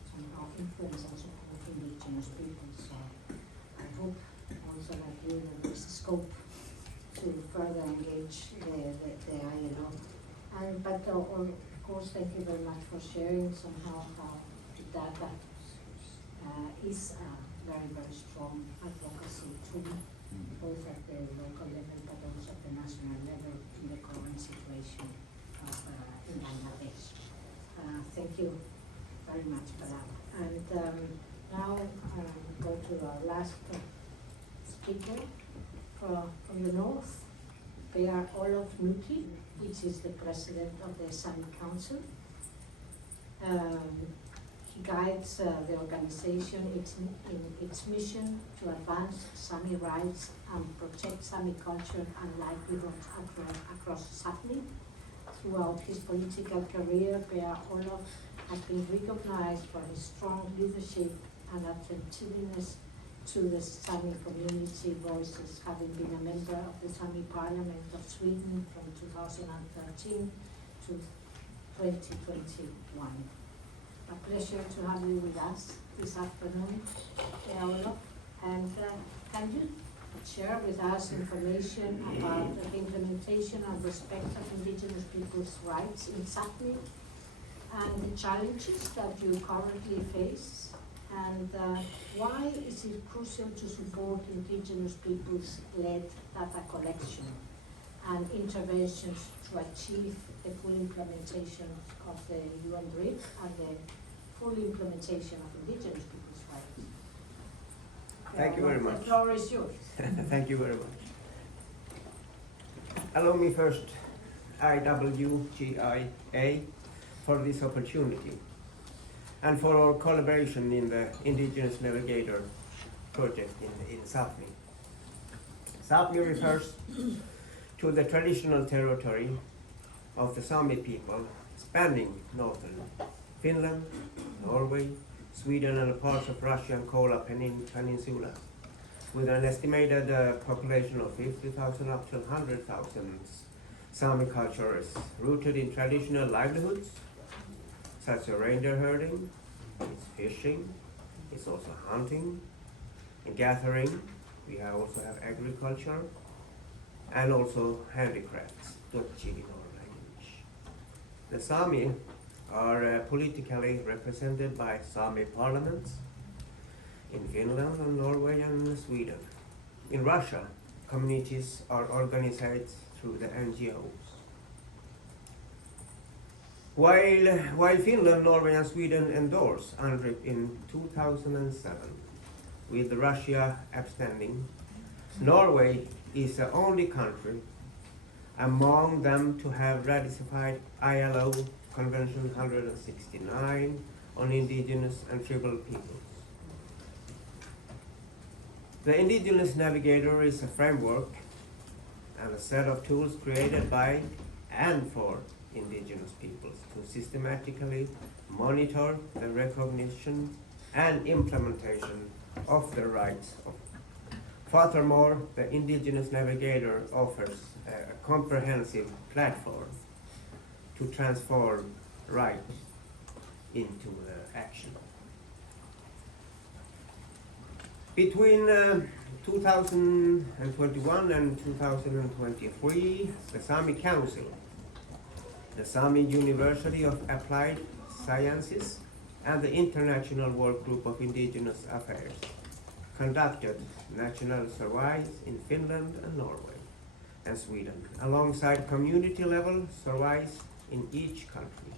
somehow influence also of indigenous people. So I hope also that you know, there's a scope to further engage the ILO. But of course, thank you very much for sharing somehow how the data is a very, very strong advocacy tool, both at the local level but also at the national level in the current situation of in Bangladesh. Thank you very much for that. And now go to our last speaker from the north, Bear Olof Nuki, which is the president of the Sami Council. He guides the organization in its mission to advance Sami rights and protect Sami culture and livelihoods across Sápmi. Throughout his political career, Bear Olof has been recognized for his strong leadership and attentiveness to the Sami community voices, having been a member of the Sami Parliament of Sweden from 2013 to 2021. A pleasure to have you with us this afternoon, Olof. And can you share with us information about the implementation and respect of Indigenous peoples' rights in Sápmi and the challenges that you currently face? And why is it crucial to support Indigenous peoples-led data collection and interventions to achieve the full implementation of the UNDRIP and the full implementation of Indigenous peoples' rights? Thank you very much. The floor is yours. Thank you very much. Allow me first, IWGIA, for this opportunity and for our collaboration in the Indigenous Navigator project in Sápmi. Sápmi refers to the traditional territory of the Sámi people spanning northern Finland, Norway, Sweden and parts of Russia and Kola Peninsula, with an estimated population of 50,000 up to 100,000 Sámi cultures rooted in traditional livelihoods such as reindeer herding, it's fishing, it's also hunting and gathering. We also have agriculture and also handicrafts, Dutchi in our language. The Sámi are politically represented by Sámi parliaments in Finland and Norway and Sweden. In Russia, communities are organized through the NGOs. While Finland, Norway and Sweden endorsed UNDRIP in 2007, with Russia abstaining, Norway is the only country among them to have ratified ILO Convention 169 on Indigenous and Tribal Peoples. The Indigenous Navigator is a framework and a set of tools created by and for Indigenous peoples to systematically monitor the recognition and implementation of their rights. Furthermore, the Indigenous Navigator offers a comprehensive platform to transform rights into action. Between 2021 and 2023, the Sámi Council, the Sámi University of Applied Sciences, and the International Work Group of Indigenous Affairs conducted national surveys in Finland and Norway and Sweden, alongside community-level surveys in each country.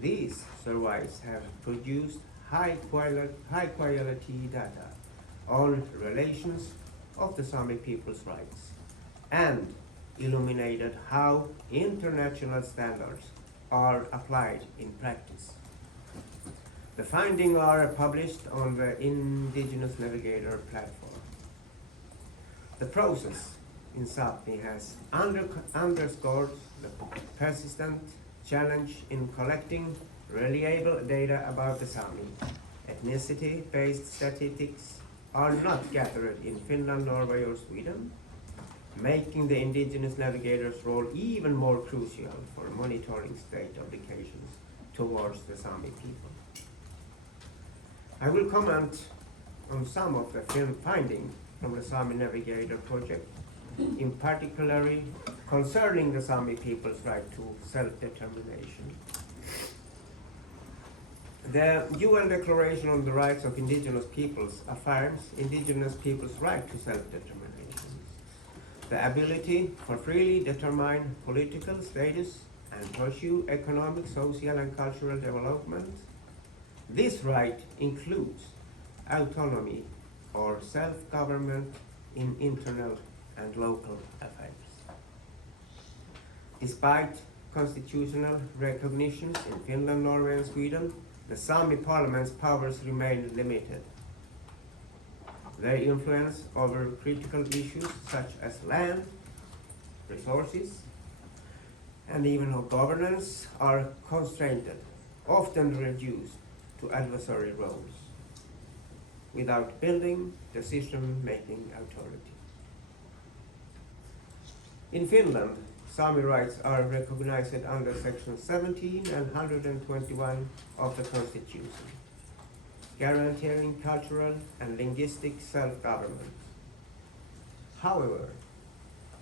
These surveys have produced high quality data on relations of the Sámi people's rights and illuminated how international standards are applied in practice. The findings are published on the Indigenous Navigator platform. The process in Sápmi has underscored the persistent challenge in collecting reliable data about the Sámi. Ethnicity-based statistics are not gathered in Finland, Norway or Sweden, making the Indigenous Navigator's role even more crucial for monitoring state obligations towards the Sámi people. I will comment on some of the findings from the Sámi Navigator project, in particular concerning the Sámi people's right to self-determination. The UN Declaration on the Rights of Indigenous Peoples affirms Indigenous people's right to self-determination, the ability for freely determine political status and pursue economic, social and cultural development. This right includes autonomy or self-government in internal and local affairs. Despite constitutional recognitions in Finland, Norway and Sweden, the Sámi parliament's powers remain limited. Their influence over critical issues such as land, resources, and even governance are constrained, often reduced to adversary roles, without building decision-making authority. In Finland, Sámi rights are recognized under Section 17 and 121 of the Constitution, guaranteeing cultural and linguistic self-government. However,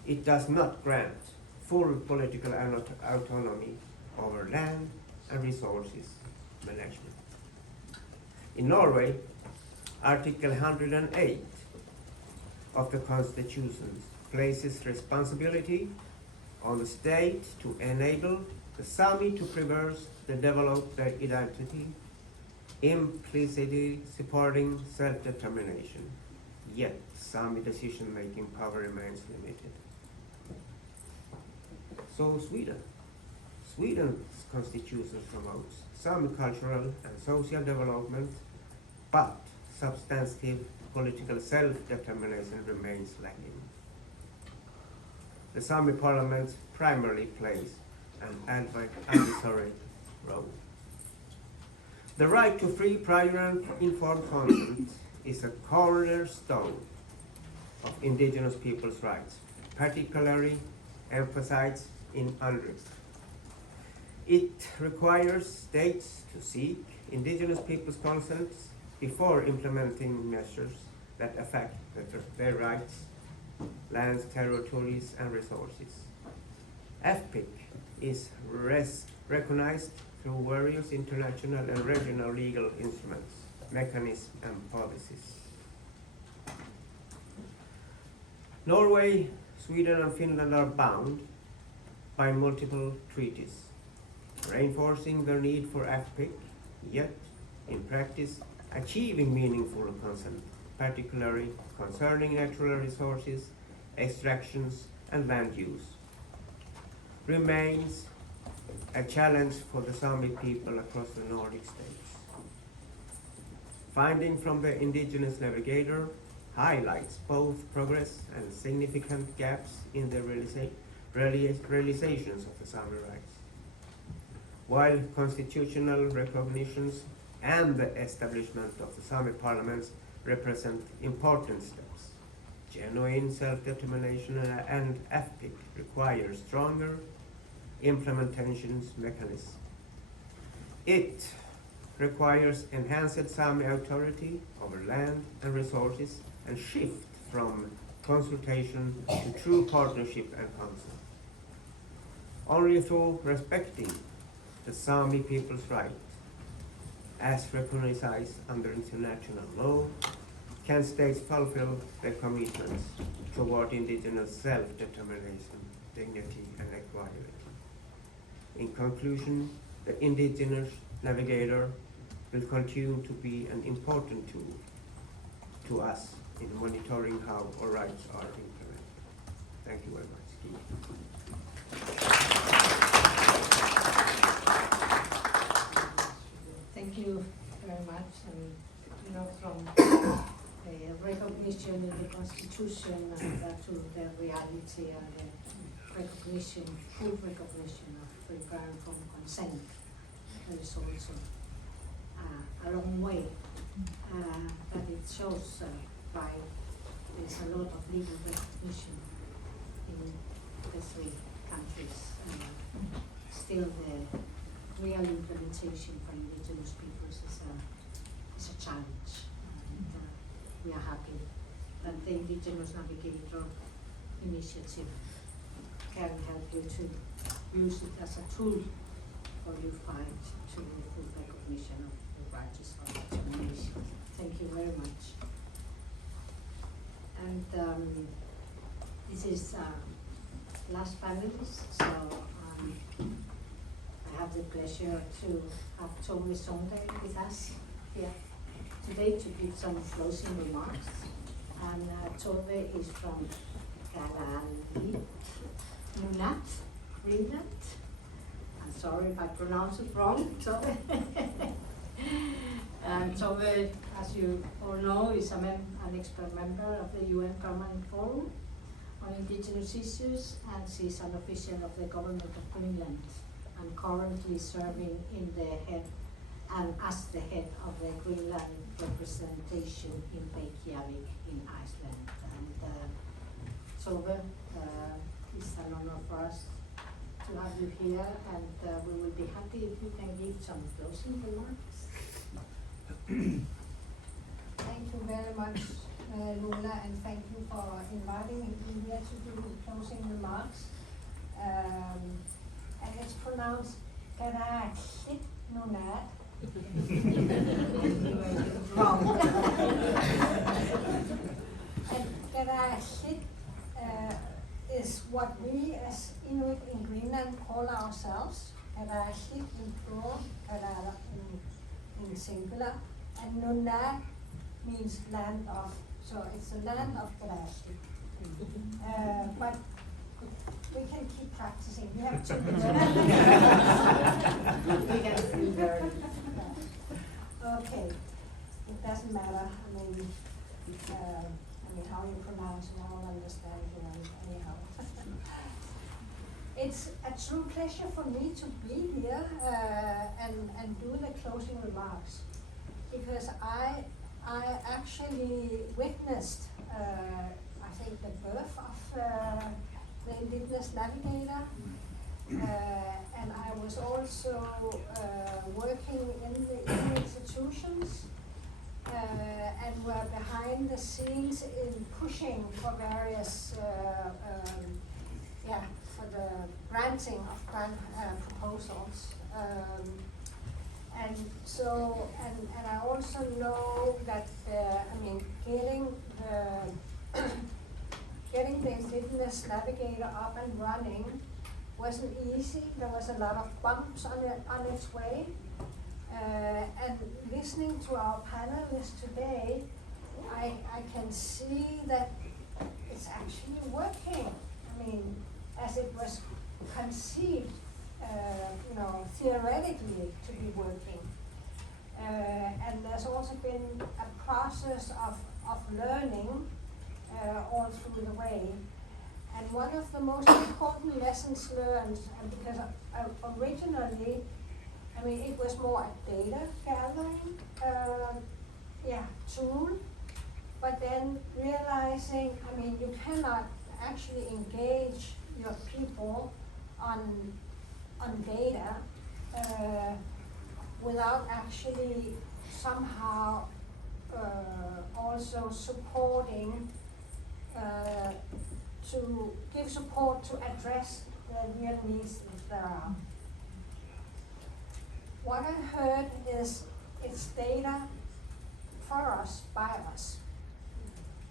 it does not grant full political autonomy over land and resources management. In Norway, Article 108 of the Constitution places responsibility on the state to enable the Sámi to preserve and develop their identity, implicitly supporting self-determination. Yet, Sámi decision-making power remains limited. So Sweden's constitution promotes Sámi cultural and social development, but substantive political self-determination remains lacking. The Sámi parliament primarily plays an advisory role. The right to free, prior and informed consent is a cornerstone of indigenous peoples' rights, particularly emphasized in UNDRIP. It requires states to seek indigenous peoples' consent before implementing measures that affect their rights, lands, territories, and resources. FPIC is recognized through various international and regional legal instruments, mechanisms, and policies. Norway, Sweden, and Finland are bound by multiple treaties, reinforcing their need for FPIC, yet in practice achieving meaningful consent, particularly concerning natural resources, extractions, and land use, remains a challenge for the Sámi people across the Nordic states. Finding from the Indigenous Navigator highlights both progress and significant gaps in the realizations of the Sámi rights. While constitutional recognitions and the establishment of the Sámi parliaments represent important steps, genuine self-determination and FPIC require stronger implementation mechanisms. It requires enhanced Sámi authority over land and resources and shift from consultation to true partnership and consent. Only through respecting the Sámi people's rights, as recognized under international law, can states fulfill their commitments toward indigenous self-determination, dignity, and equality. In conclusion, the Indigenous Navigator will continue to be an important tool to us in monitoring how our rights are implemented. Thank you very much. Thank you very much. And from recognition in the Constitution and to the reality and the recognition, full recognition of free, prior and informed consent, there is also a long way that it shows why there's a lot of legal recognition in the three countries. Still, the real implementation for indigenous peoples is a challenge. And we are happy that the Indigenous Navigator initiative can help you to use it as a tool for your fight to the full recognition of the rights of determination. Thank you very much. And this is last panelist, so I have the pleasure to have Tove Sondag with us here today to give some closing remarks. and Tove is from Nunat, Greenland. I'm sorry if I pronounce it wrong, Tove. Tove, as you all know, is an expert member of the UN Permanent Forum on Indigenous Issues, and she's an official of the government of Greenland, and currently serving in the head and as the head of the Greenland representation in Reykjavik in Iceland. And Tove, it's an honor for us to have you here, and we will be happy if you can give some closing remarks. Thank you very much, Lola, and thank you for inviting me here to do closing remarks. And it's pronounced Karakit Nunat. Wrong. And Karakit is what we as Inuit in Greenland call ourselves. Karakit in plural, Karara in singular, and Nunat means land of, so it's the land of Karakit. But we can keep practicing. We have 2 minutes. We can feel very. Okay, it doesn't matter. I mean, how you pronounce it, I don't understand it anyhow. It's a true pleasure for me to be here and do the closing remarks, because I actually witnessed, I think, the birth of the Indigenous Navigator, and I was also working in the institutions and were behind the scenes in pushing for various, for the granting of grant proposals. And so, and I also know that, getting the Indigenous Navigator up and running wasn't easy. There was a lot of bumps on its way. And listening to our panelists today, I can see that it's actually working. I mean, as it was conceived, theoretically to be working. And there's also been a process of learning all through the way. And one of the most important lessons learned, because originally, it was more a data gathering tool, but then realizing, you cannot actually engage your people on data without actually somehow also supporting to give support to address the real needs if there are. What I heard is it's data for us, by us.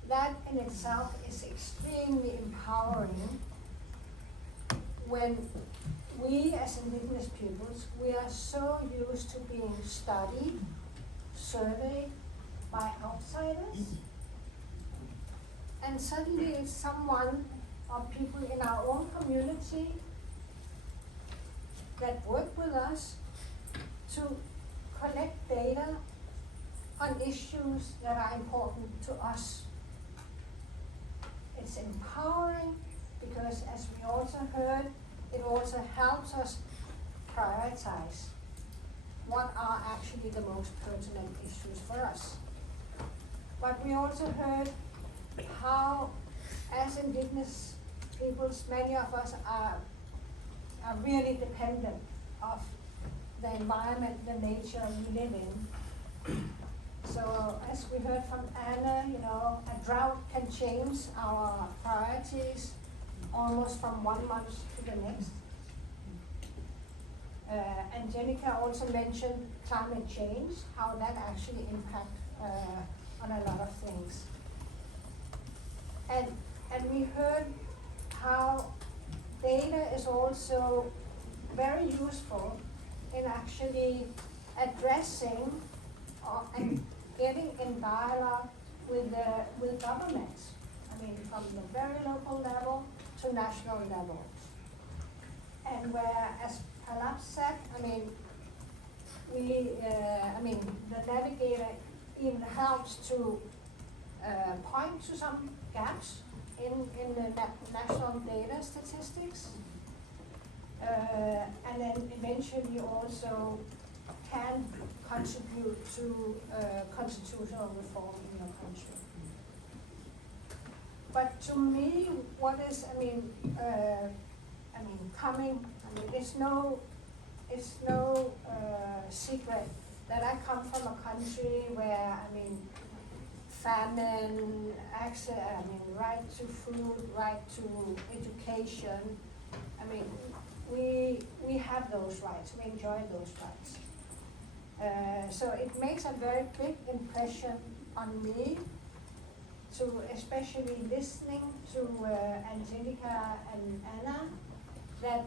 That in itself is extremely empowering when we as Indigenous peoples, we are so used to being studied, surveyed by outsiders, and suddenly it's someone or people in our own community that work with us to collect data on issues that are important to us. It's empowering because, as we also heard, it also helps us prioritize what are actually the most pertinent issues for us. But we also heard how, as Indigenous peoples, many of us are really dependent of the environment, the nature we live in. So as we heard from Anna, a drought can change our priorities almost from one month to the next. And Jenica also mentioned climate change, how that actually impacts on a lot of things. And we heard how data is also very useful in actually addressing and getting in dialogue with governments. I mean, from the very local level to national level. And where, as Palab said, I mean, the navigator even helps to point to some gaps in the national data statistics, and then eventually also can contribute to constitutional reform in your country. But to me, what is, it's no secret that I come from a country where, famine, access, right to food, right to education. We have those rights, we enjoy those rights. So it makes a very big impression on me to, especially listening to Angelica and Anna, that,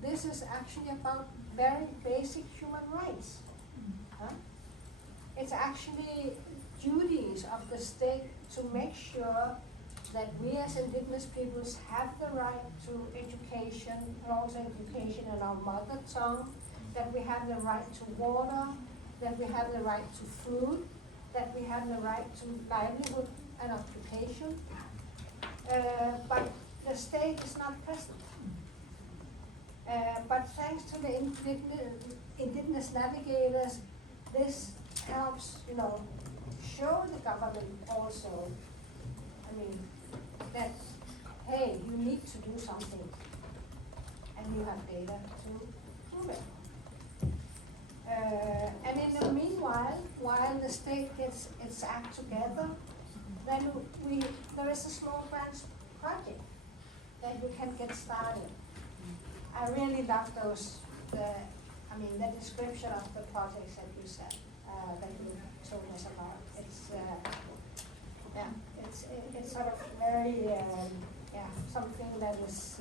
this is actually about very basic human rights. Huh? It's actually duties of the state to make sure that we as indigenous peoples have the right to education, and also education in our mother tongue, that we have the right to water, that we have the right to food, that we have the right to livelihood and occupation. But the state is not present. But thanks to the indigenous navigators, this helps, show the government also, that, hey, you need to do something, and you have data to prove it. And in the meanwhile, while the state gets its act together, then there is a small branch project that we can get started. I really love the description of the projects that you said, that you told us about. It's sort of very, something that is,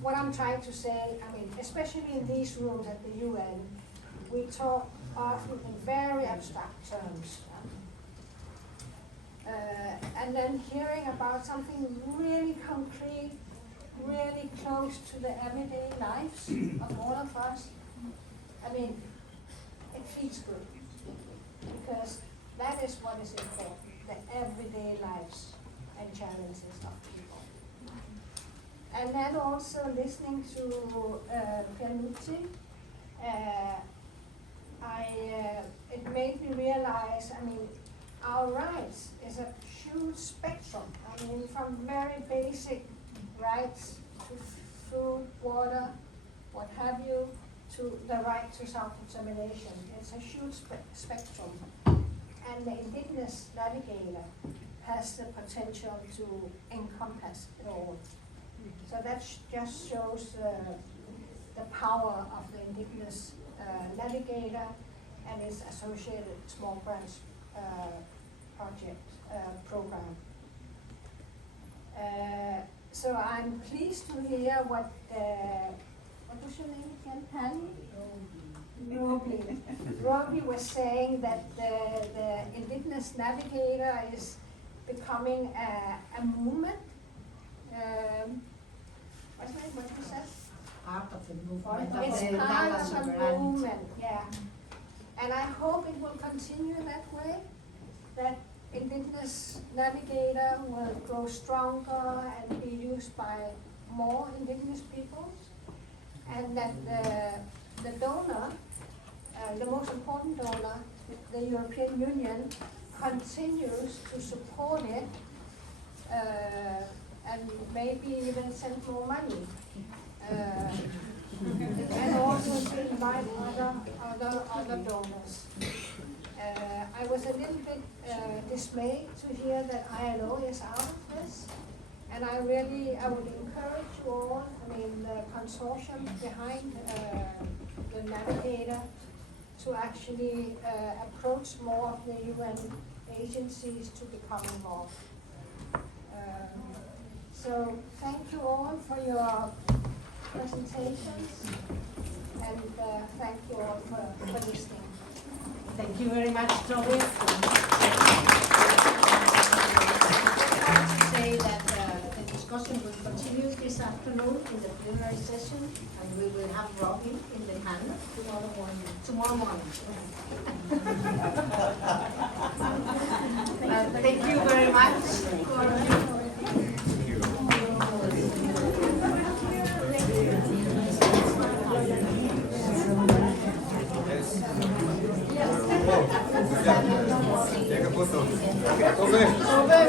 what I'm trying to say, especially in these rooms at the UN, we talk often in very abstract terms. And then hearing about something really concrete, really close to the everyday lives of all of us, it feels good. Because that is what is important, the everyday lives and challenges of people. And then also listening to Pianucci, it made me realize, our rights is a huge spectrum. From very basic rights to food, water, what have you, to the right to self-determination. It's a huge spectrum. And the Indigenous Navigator has the potential to encompass it all. So that just shows the power of the Indigenous Navigator and its associated small branch project program. So I'm pleased to hear what was your name again, Patty? Roby was saying that the Indigenous Navigator is becoming a movement. What's the name? What you said? Part of the movement. It's part of a movement, yeah. And I hope it will continue that way, that Indigenous Navigator will grow stronger and be used by more Indigenous peoples, and that the donor, the most important donor, the European Union, continues to support it and maybe even send more money. And also to invite other donors. I was a little bit dismayed to hear that ILO is out of this, and I would encourage you all, the consortium behind the Navigator, to actually approach more of the UN agencies to become involved. So thank you all for your presentations, and thank you all for listening. Thank you very much, Toby. To say that the discussion will continue this afternoon in the plenary session, and we will have Robin in the panel tomorrow morning. Thank you very much for Take a photo.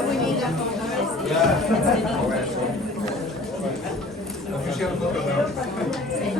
we need a photo. Yeah. Official photo now.